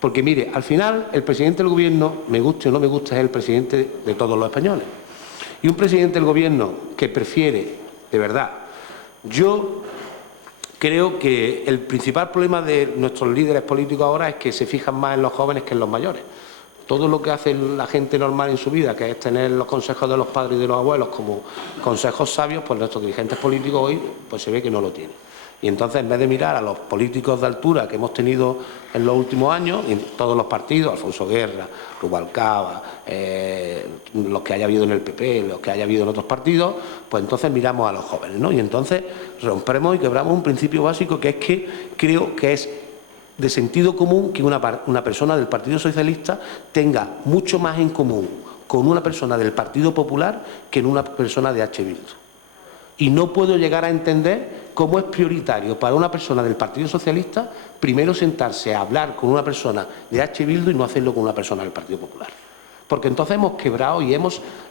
Porque, mire, al final el presidente del Gobierno, me guste o no me guste, es el presidente de todos los españoles. Y un presidente del Gobierno que prefiere, de verdad, yo creo que el principal problema de nuestros líderes políticos ahora es que se fijan más en los jóvenes que en los mayores. Todo lo que hace la gente normal en su vida, que es tener los consejos de los padres y de los abuelos como consejos sabios, pues nuestros dirigentes políticos hoy pues se ve que no lo tienen. Y entonces, en vez de mirar a los políticos de altura que hemos tenido en los últimos años, en todos los partidos, Alfonso Guerra, Rubalcaba, los que haya habido en el PP, los que haya habido en otros partidos, pues entonces miramos a los jóvenes, ¿no? Y entonces rompemos y quebramos un principio básico que es que creo que es de sentido común que una persona del Partido Socialista tenga mucho más en común con una persona del Partido Popular que en una persona de H. Bildu. Y no puedo llegar a entender cómo es prioritario para una persona del Partido Socialista primero sentarse a hablar con una persona de H. Bildu y no hacerlo con una persona del Partido Popular. Porque entonces hemos quebrado y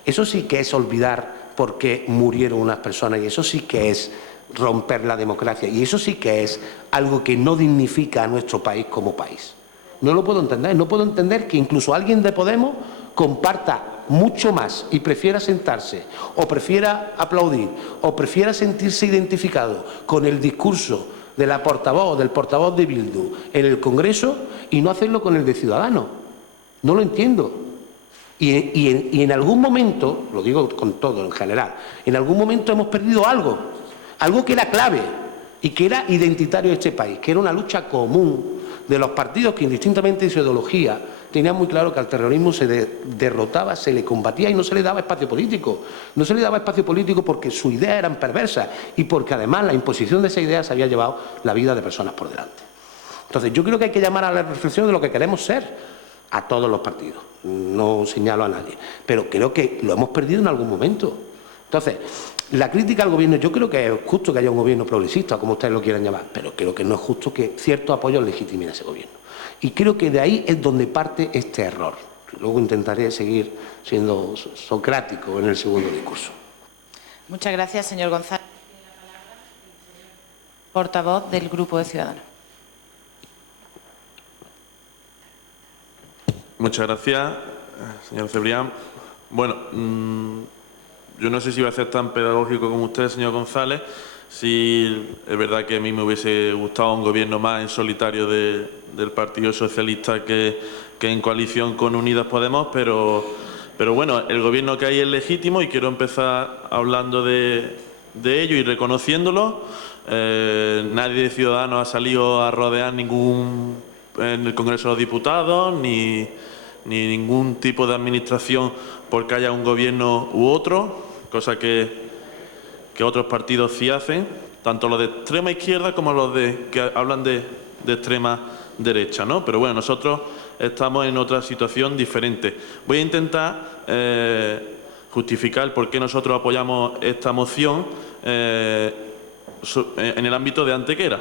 eso sí que es olvidar por qué murieron unas personas, y eso sí que es romper la democracia, y eso sí que es algo que no dignifica a nuestro país como país. No lo puedo entender, no puedo entender que incluso alguien de Podemos comparta mucho más y prefiera sentarse o prefiera aplaudir o prefiera sentirse identificado con el discurso de la portavoz o del portavoz de Bildu en el Congreso y no hacerlo con el de Ciudadanos. No lo entiendo. Y en algún momento, lo digo con todo en general, en algún momento hemos perdido algo que era clave y que era identitario de este país, que era una lucha común de los partidos que indistintamente de su ideología tenían muy claro que al terrorismo se derrotaba, se le combatía y no se le daba espacio político. No se le daba espacio político porque sus ideas eran perversas y porque además la imposición de esas ideas había llevado la vida de personas por delante. Entonces yo creo que hay que llamar a la reflexión de lo que queremos ser. a todos los partidos, no señalo a nadie, pero creo que lo hemos perdido en algún momento. Entonces, la crítica al Gobierno, yo creo que es justo que haya un Gobierno progresista, como ustedes lo quieran llamar, pero creo que no es justo que ciertos apoyos legitimen a ese Gobierno. Y creo que de ahí es donde parte este error. Luego intentaré seguir siendo socrático en el segundo discurso. Muchas gracias, señor González. Portavoz del Grupo de Ciudadanos. Muchas gracias, señor Cebrián. Bueno, yo no sé si va a ser tan pedagógico como usted, señor González. Sí, es verdad que a mí me hubiese gustado un gobierno más en solitario del Partido Socialista que en coalición con Unidas Podemos, pero bueno, el gobierno que hay es legítimo y quiero empezar hablando de ello y reconociéndolo. Nadie de Ciudadanos ha salido a rodear en el Congreso de los Diputados ni ningún tipo de administración porque haya un gobierno u otro, cosa que otros partidos sí hacen, tanto los de extrema izquierda como los que hablan de extrema derecha, ¿no? Pero bueno, nosotros estamos en otra situación diferente. Voy a intentar justificar por qué nosotros apoyamos esta moción en el ámbito de Antequera.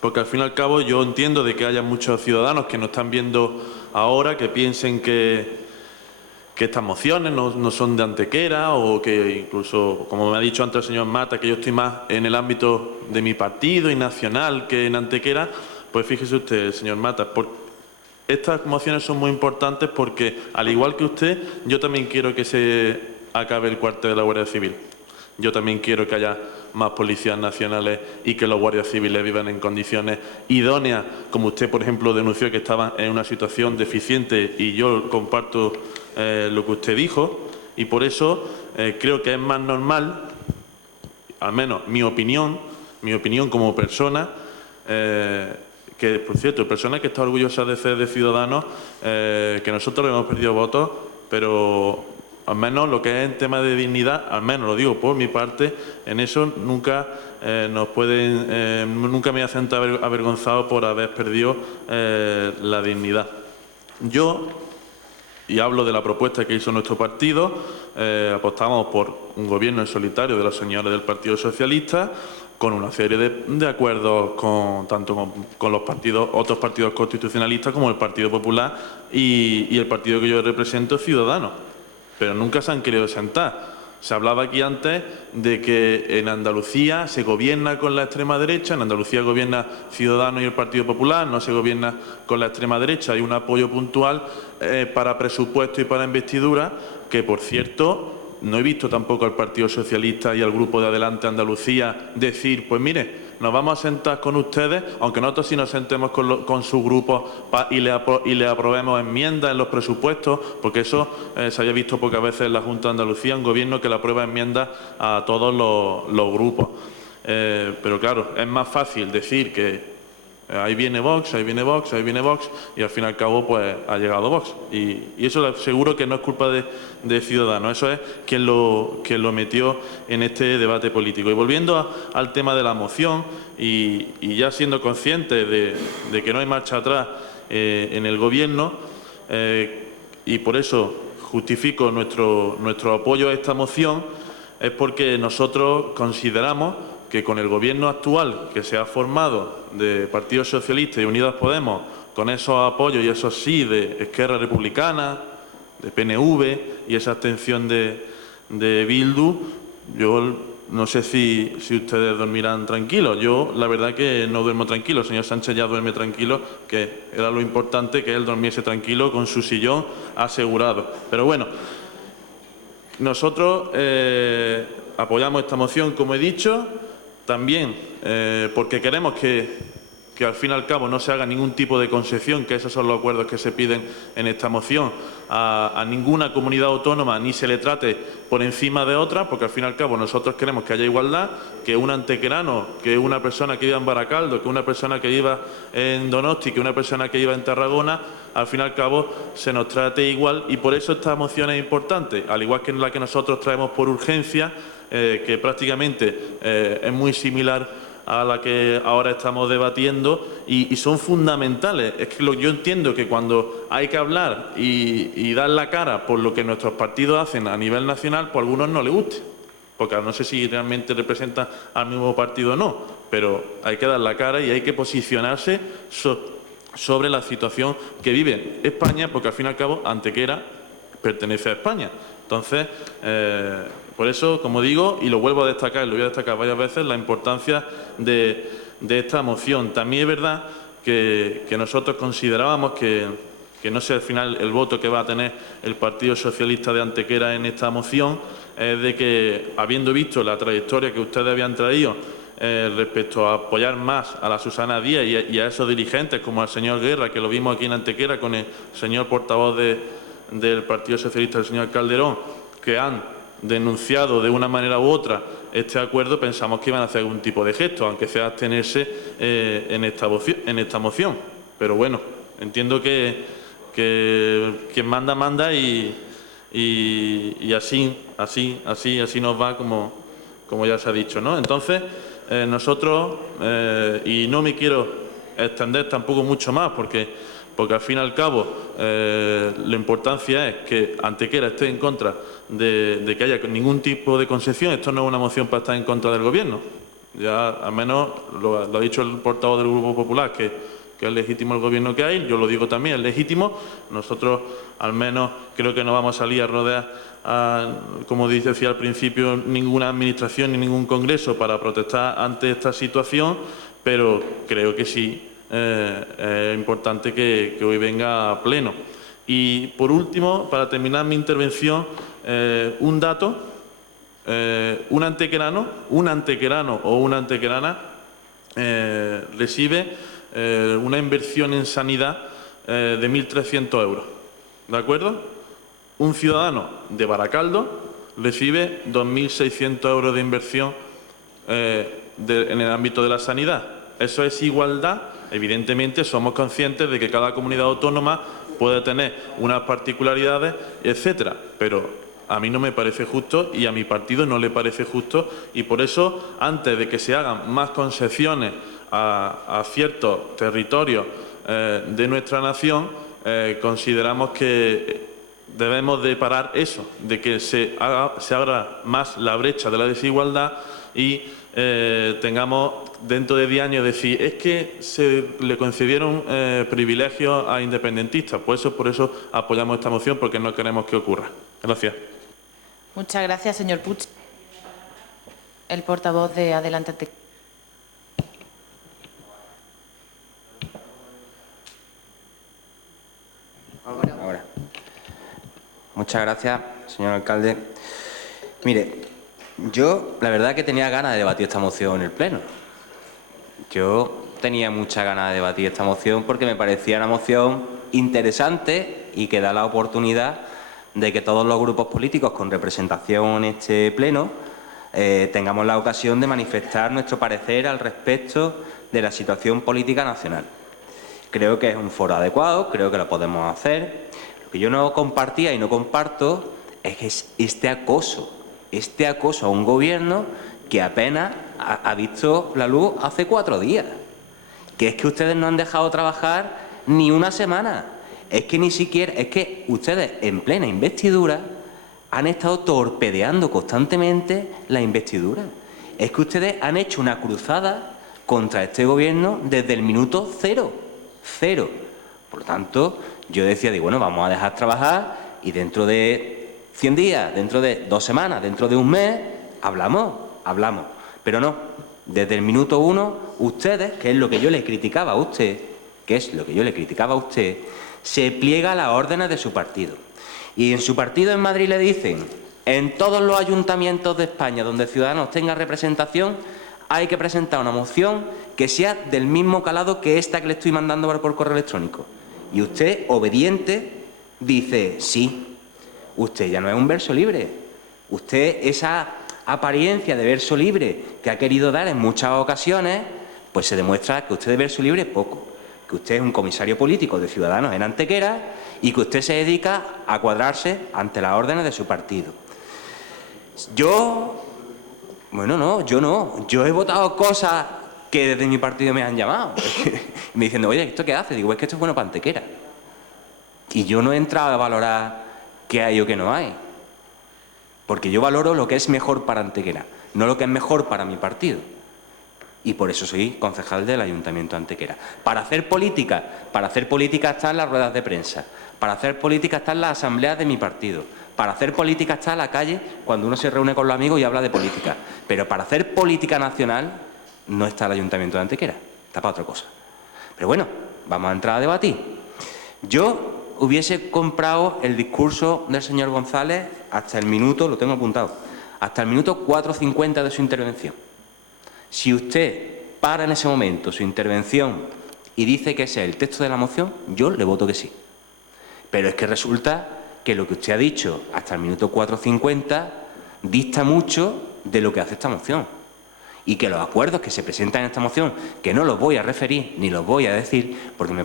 Porque al fin y al cabo yo entiendo de que haya muchos ciudadanos que nos están viendo ahora que piensen que estas mociones no son de Antequera o que incluso, como me ha dicho antes el señor Mata, que yo estoy más en el ámbito de mi partido y nacional que en Antequera, pues fíjese usted, señor Mata, estas mociones son muy importantes porque, al igual que usted, yo también quiero que se acabe el cuartel de la Guardia Civil. Yo también quiero que haya más policías nacionales y que los guardias civiles vivan en condiciones idóneas, como usted, por ejemplo, denunció que estaban en una situación deficiente y yo comparto lo que usted dijo y por eso creo que es más normal, al menos mi opinión como persona, que, por cierto, persona que está orgullosa de ser de Ciudadanos, que nosotros hemos perdido votos, pero al menos lo que es en tema de dignidad, al menos lo digo por mi parte, en eso nunca nunca me he sentido avergonzado por haber perdido la dignidad. Yo, y hablo de la propuesta que hizo nuestro partido, apostamos por un gobierno en solitario de los señores del Partido Socialista, con una serie de acuerdos tanto con los otros partidos constitucionalistas como el Partido Popular y el partido que yo represento, Ciudadanos. Pero nunca se han querido sentar. Se hablaba aquí antes de que en Andalucía se gobierna con la extrema derecha, en Andalucía gobierna Ciudadanos y el Partido Popular, no se gobierna con la extrema derecha. Hay un apoyo puntual para presupuesto y para investidura, que por cierto no he visto tampoco al Partido Socialista y al Grupo de Adelante Andalucía decir, pues mire, nos vamos a sentar con ustedes, aunque nosotros sí nos sentemos con su grupo y le aprobemos enmiendas en los presupuestos, porque eso se haya visto pocas veces en la Junta de Andalucía, un gobierno que le aprueba enmiendas a todos los grupos. Pero claro, es más fácil decir que ahí viene Vox, ahí viene Vox, ahí viene Vox, y al fin y al cabo pues ha llegado Vox. Y eso seguro que no es culpa de Ciudadanos, eso es quien lo metió en este debate político. Y volviendo al tema de la moción, y ya siendo conscientes de que no hay marcha atrás en el Gobierno, y por eso justifico nuestro apoyo a esta moción, es porque nosotros consideramos que con el Gobierno actual que se ha formado de Partido Socialista y Unidas Podemos, con esos apoyos y esos sí de Esquerra Republicana, de PNV y esa abstención de Bildu, yo no sé si ustedes dormirán tranquilos. Yo la verdad que no duermo tranquilo. El señor Sánchez ya duerme tranquilo, que era lo importante, que él durmiese tranquilo con su sillón asegurado. Pero bueno, nosotros apoyamos esta moción, como he dicho, también porque queremos que al fin y al cabo no se haga ningún tipo de concesión, que esos son los acuerdos que se piden en esta moción, a ninguna comunidad autónoma, ni se le trate por encima de otra, porque al fin y al cabo nosotros queremos que haya igualdad, que un antequerano, que una persona que viva en Baracaldo, que una persona que viva en Donosti, que una persona que viva en Tarragona, al fin y al cabo se nos trate igual, y por eso esta moción es importante, al igual que la que nosotros traemos por urgencia, que prácticamente es muy similar a la que ahora estamos debatiendo y son fundamentales. Es que yo entiendo que cuando hay que hablar y dar la cara por lo que nuestros partidos hacen a nivel nacional, pues a algunos no les guste, porque no sé si realmente representan al mismo partido o no, pero hay que dar la cara y hay que posicionarse sobre la situación que vive España, porque al fin y al cabo Antequera pertenece a España. Entonces, por eso, como digo, y lo vuelvo a destacar, lo voy a destacar varias veces, la importancia de esta moción. También es verdad que nosotros considerábamos que no sé al final el voto que va a tener el Partido Socialista de Antequera en esta moción, es de que, habiendo visto la trayectoria que ustedes habían traído respecto a apoyar más a la Susana Díaz y a esos dirigentes como al señor Guerra, que lo vimos aquí en Antequera con el señor portavoz del Partido Socialista, el señor Calderón, que han denunciado de una manera u otra este acuerdo, pensamos que iban a hacer algún tipo de gesto, aunque sea abstenerse en esta moción. Pero bueno, entiendo que quien manda, manda y así nos va como ya se ha dicho, ¿no? Entonces, nosotros, y no me quiero extender tampoco mucho más, porque al fin y al cabo la importancia es que Antequera esté en contra de que haya ningún tipo de concesión. Esto no es una moción para estar en contra del Gobierno. Ya al menos lo ha dicho el portavoz del Grupo Popular, que es legítimo el Gobierno que hay. Yo lo digo también, es legítimo. Nosotros al menos creo que no vamos a salir a rodear, como decía al principio, ninguna administración ni ningún congreso para protestar ante esta situación, pero creo que sí. Es importante que hoy venga a pleno. Y, por último, para terminar mi intervención, un dato. Un antequerano o una antequerana recibe una inversión en sanidad de 1.300 euros. ¿De acuerdo? Un ciudadano de Baracaldo recibe 2.600 euros de inversión en el ámbito de la sanidad. ¿Eso es igualdad? Evidentemente somos conscientes de que cada comunidad autónoma puede tener unas particularidades, etcétera, pero a mí no me parece justo y a mi partido no le parece justo, y por eso, antes de que se hagan más concesiones a ciertos territorios de nuestra nación, consideramos que debemos de parar eso, de que se abra más la brecha de la desigualdad y tengamos dentro de 10 años decir, es que se le concedieron privilegios a independentistas. Por eso apoyamos esta moción, porque no queremos que ocurra. Gracias. Muchas gracias, señor Puig. El portavoz de Adelante Antequera. Ahora. Muchas gracias, señor alcalde. Mire, yo la verdad que tenía ganas de debatir esta moción en el Pleno. Yo tenía muchas ganas de debatir esta moción porque me parecía una moción interesante y que da la oportunidad de que todos los grupos políticos con representación en este Pleno tengamos la ocasión de manifestar nuestro parecer al respecto de la situación política nacional. Creo que es un foro adecuado, creo que lo podemos hacer. Lo que yo no compartía y no comparto es que este acoso a un gobierno que apenas ha visto la luz hace 4 días. Que es que ustedes no han dejado trabajar ni una semana. Es que ni siquiera, es que ustedes en plena investidura han estado torpedeando constantemente la investidura. Es que ustedes han hecho una cruzada contra este gobierno desde el minuto cero. Por lo tanto, yo decía, bueno, vamos a dejar trabajar y dentro de 100 días, dentro de 2 semanas, dentro de un mes, hablamos. Pero no, desde el minuto 1, ustedes, que es lo que yo le criticaba a usted, se pliega a las órdenes de su partido. Y en su partido en Madrid le dicen, en todos los ayuntamientos de España donde Ciudadanos tenga representación, hay que presentar una moción que sea del mismo calado que esta que le estoy mandando por correo electrónico. Y usted, obediente, dice, sí, usted ya no es un verso libre. Usted, esa apariencia de verso libre que ha querido dar en muchas ocasiones, pues se demuestra que usted de verso libre es poco. Que usted es un comisario político de Ciudadanos en Antequera y que usted se dedica a cuadrarse ante las órdenes de su partido. Yo he votado cosas que desde mi partido me han llamado. Y me diciendo, oye, ¿esto qué hace? Digo, es que esto es bueno para Antequera. Y yo no he entrado a valorar qué hay o qué no hay. Porque yo valoro lo que es mejor para Antequera, no lo que es mejor para mi partido. Y por eso soy concejal del Ayuntamiento de Antequera. Para hacer política están las ruedas de prensa. Para hacer política están las asambleas de mi partido. Para hacer política está la calle cuando uno se reúne con los amigos y habla de política. Pero para hacer política nacional no está el Ayuntamiento de Antequera. Está para otra cosa. Pero bueno, vamos a entrar a debatir. Yo hubiese comprado el discurso del señor González hasta el minuto, lo tengo apuntado, hasta el minuto 4:50 de su intervención. Si usted para en ese momento su intervención y dice que ese es el texto de la moción, yo le voto que sí. Pero es que resulta que lo que usted ha dicho hasta el minuto 4:50 dista mucho de lo que hace esta moción. Y que los acuerdos que se presentan en esta moción, que no los voy a referir ni los voy a decir, porque me